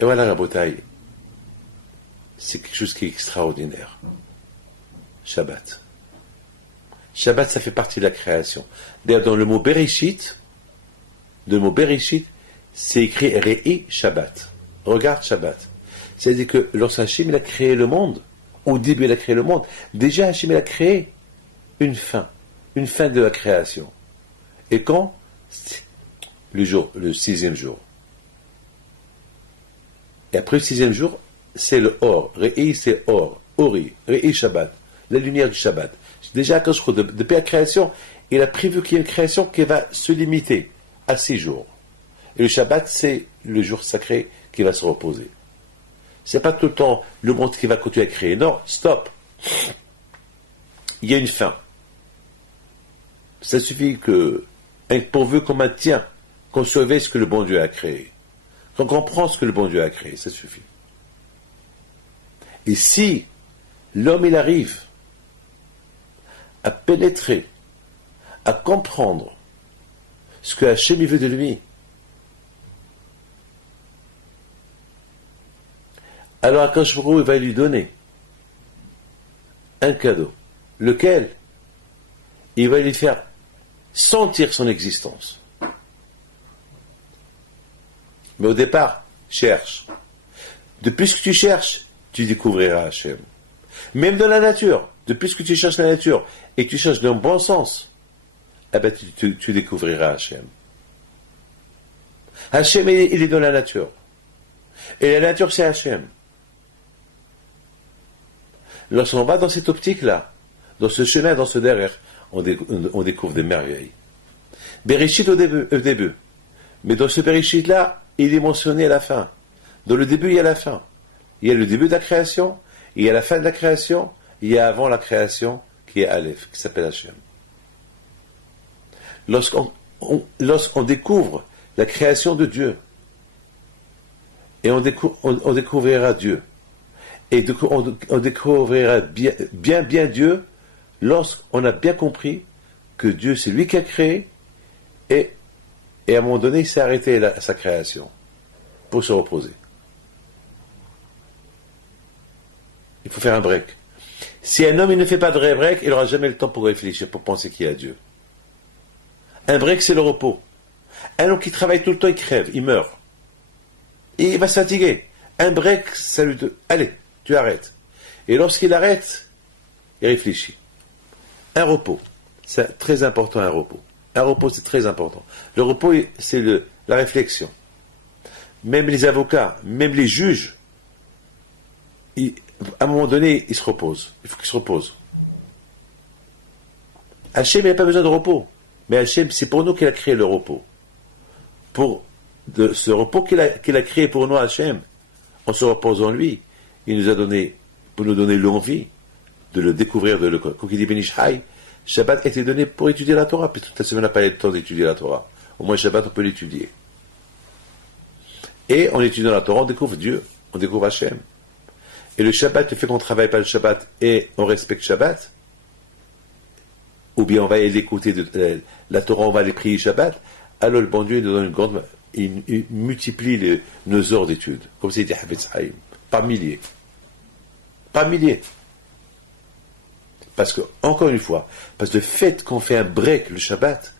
Et voilà la bataille. C'est quelque chose qui est extraordinaire. Shabbat. Shabbat, ça fait partie de la création. D'ailleurs, dans le mot Bereshit, c'est écrit Re'i Shabbat. Regarde Shabbat. C'est-à-dire que lorsque Hachem il a créé le monde, au début il a créé le monde, déjà Hachem il a créé une fin de la création. Et quand? Le 6e jour. Et après le 6e jour, c'est le Or. Re'i, c'est Or. Ori. Re'i Shabbat. La lumière du Shabbat. Déjà, depuis la création, il a prévu qu'il y ait une création qui va se limiter à 6 jours. Et le Shabbat, c'est le jour sacré qui va se reposer. C'est pas tout le temps le monde qui va continuer à créer. Non, stop. Il y a une fin. Ça suffit que, pourvu qu'on maintient, qu'on surveille ce que le bon Dieu a créé. Qu'on comprend ce que le bon Dieu a créé, ça suffit. Et si l'homme il arrive à pénétrer, à comprendre ce que Hachem veut de lui, alors Akash Baruch Hu, il va lui donner un cadeau, lequel il va lui faire sentir son existence. Mais au départ, cherche. De plus que tu cherches, tu découvriras Hachem. Même dans la nature, de plus que tu cherches la nature, et que tu cherches dans le bon sens, eh ben tu découvriras Hachem. Hachem, il est dans la nature. Et la nature, c'est Hachem. Lorsqu'on va dans cette optique-là, dans ce chemin, dans ce derrière, on découvre des merveilles. Bereshit au début. Mais dans ce Bereshit-là, il est mentionné à la fin. Dans le début, il y a la fin. Il y a le début de la création, il y a la fin de la création, il y a avant la création, qui est Aleph, qui s'appelle Hachem. Lorsqu'on découvre la création de Dieu, et on découvrira Dieu, et on découvrira bien Dieu, lorsqu'on a bien compris que Dieu, c'est lui qui a créé, et à un moment donné, il s'est arrêté à sa création, pour se reposer. Il faut faire un break. Si un homme il ne fait pas de vrai break, il n'aura jamais le temps pour réfléchir, pour penser qu'il y a Dieu. Un break, c'est le repos. Un homme qui travaille tout le temps, il crève, il meurt. Et il va se fatiguer. Un break, ça lui dit, allez, tu arrêtes. Et lorsqu'il arrête, il réfléchit. Un repos, c'est très important, un repos. Un repos, c'est très important. Le repos, c'est la réflexion. Même les avocats, même les juges, à un moment donné, ils se reposent. Il faut qu'ils se reposent. Hachem, il n'a pas besoin de repos. Mais Hachem, c'est pour nous qu'il a créé le repos. Pour ce repos qu'il a créé pour nous, Hachem, on se repose en lui. Il nous a donné, pour nous donner l'envie de le découvrir, de le. Quand il dit Benishai, Shabbat a été donné pour étudier la Torah. Puis toute la semaine n'a pas eu le temps d'étudier la Torah. Au moins, Shabbat, on peut l'étudier. Et en étudiant la Torah, on découvre Dieu, on découvre Hachem. Et le Shabbat, le fait qu'on ne travaille pas le Shabbat et on respecte Shabbat, ou bien on va l'écouter de la Torah, on va les prier Shabbat, alors le bon Dieu nous donne une grande. Il multiplie nos heures d'études, comme c'est dit Havetz Haïm, par milliers. Par milliers. Parce que, encore une fois, parce que le fait qu'on fait un break le Shabbat,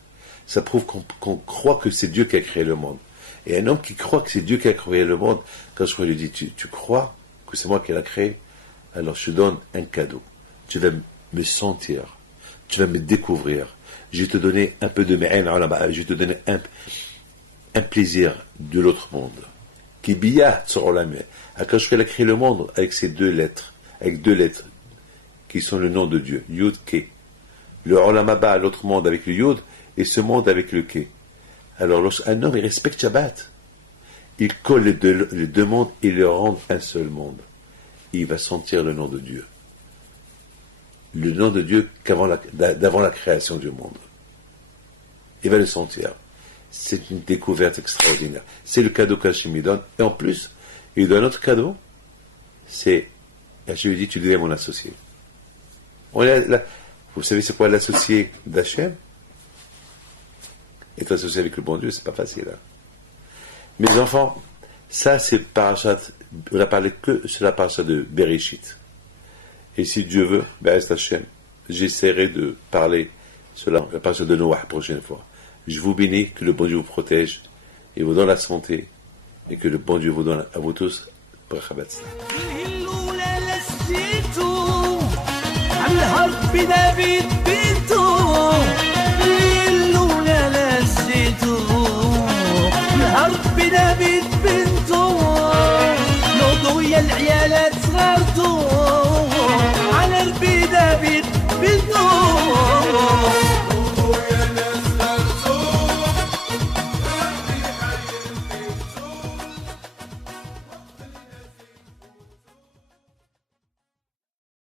ça prouve qu'on croit que c'est Dieu qui a créé le monde. Et un homme qui croit que c'est Dieu qui a créé le monde, quand je lui dis, tu crois que c'est moi qui l'ai créé, alors je te donne un cadeau. Tu vas me sentir, tu vas me découvrir. Je vais te donner un peu de me'en, je vais te donner un plaisir de l'autre monde. Qui biyat sur la main. Quand je a créé le monde avec ces deux lettres, qui sont le nom de Dieu, Yud Ke. Le Olam Haba, l'autre monde avec le Yud, et ce monde avec le Ke. Alors, lorsqu'un homme, il respecte Shabbat, il colle les deux mondes et les rend un seul monde. Il va sentir le nom de Dieu. Le nom de Dieu d'avant la création du monde. Il va le sentir. C'est une découverte extraordinaire. C'est le cadeau qu'Hachem lui donne. Et en plus, il donne un autre cadeau. C'est, Hachem lui dit, tu deviens mon associé. Vous savez c'est quoi l'associé d'Hachem? Être associé avec le bon Dieu, c'est pas facile. Hein. Mes enfants, ça c'est parachat, on a parlé que sur la parachat de Bereshit. Et si Dieu veut, reste Hachem, j'essaierai de parler sur la parachat de Noah la prochaine fois. Je vous bénis, que le bon Dieu vous protège et vous donne la santé et que le bon Dieu vous donne à vous tous bracha batzlah. الهرب نبيت بيته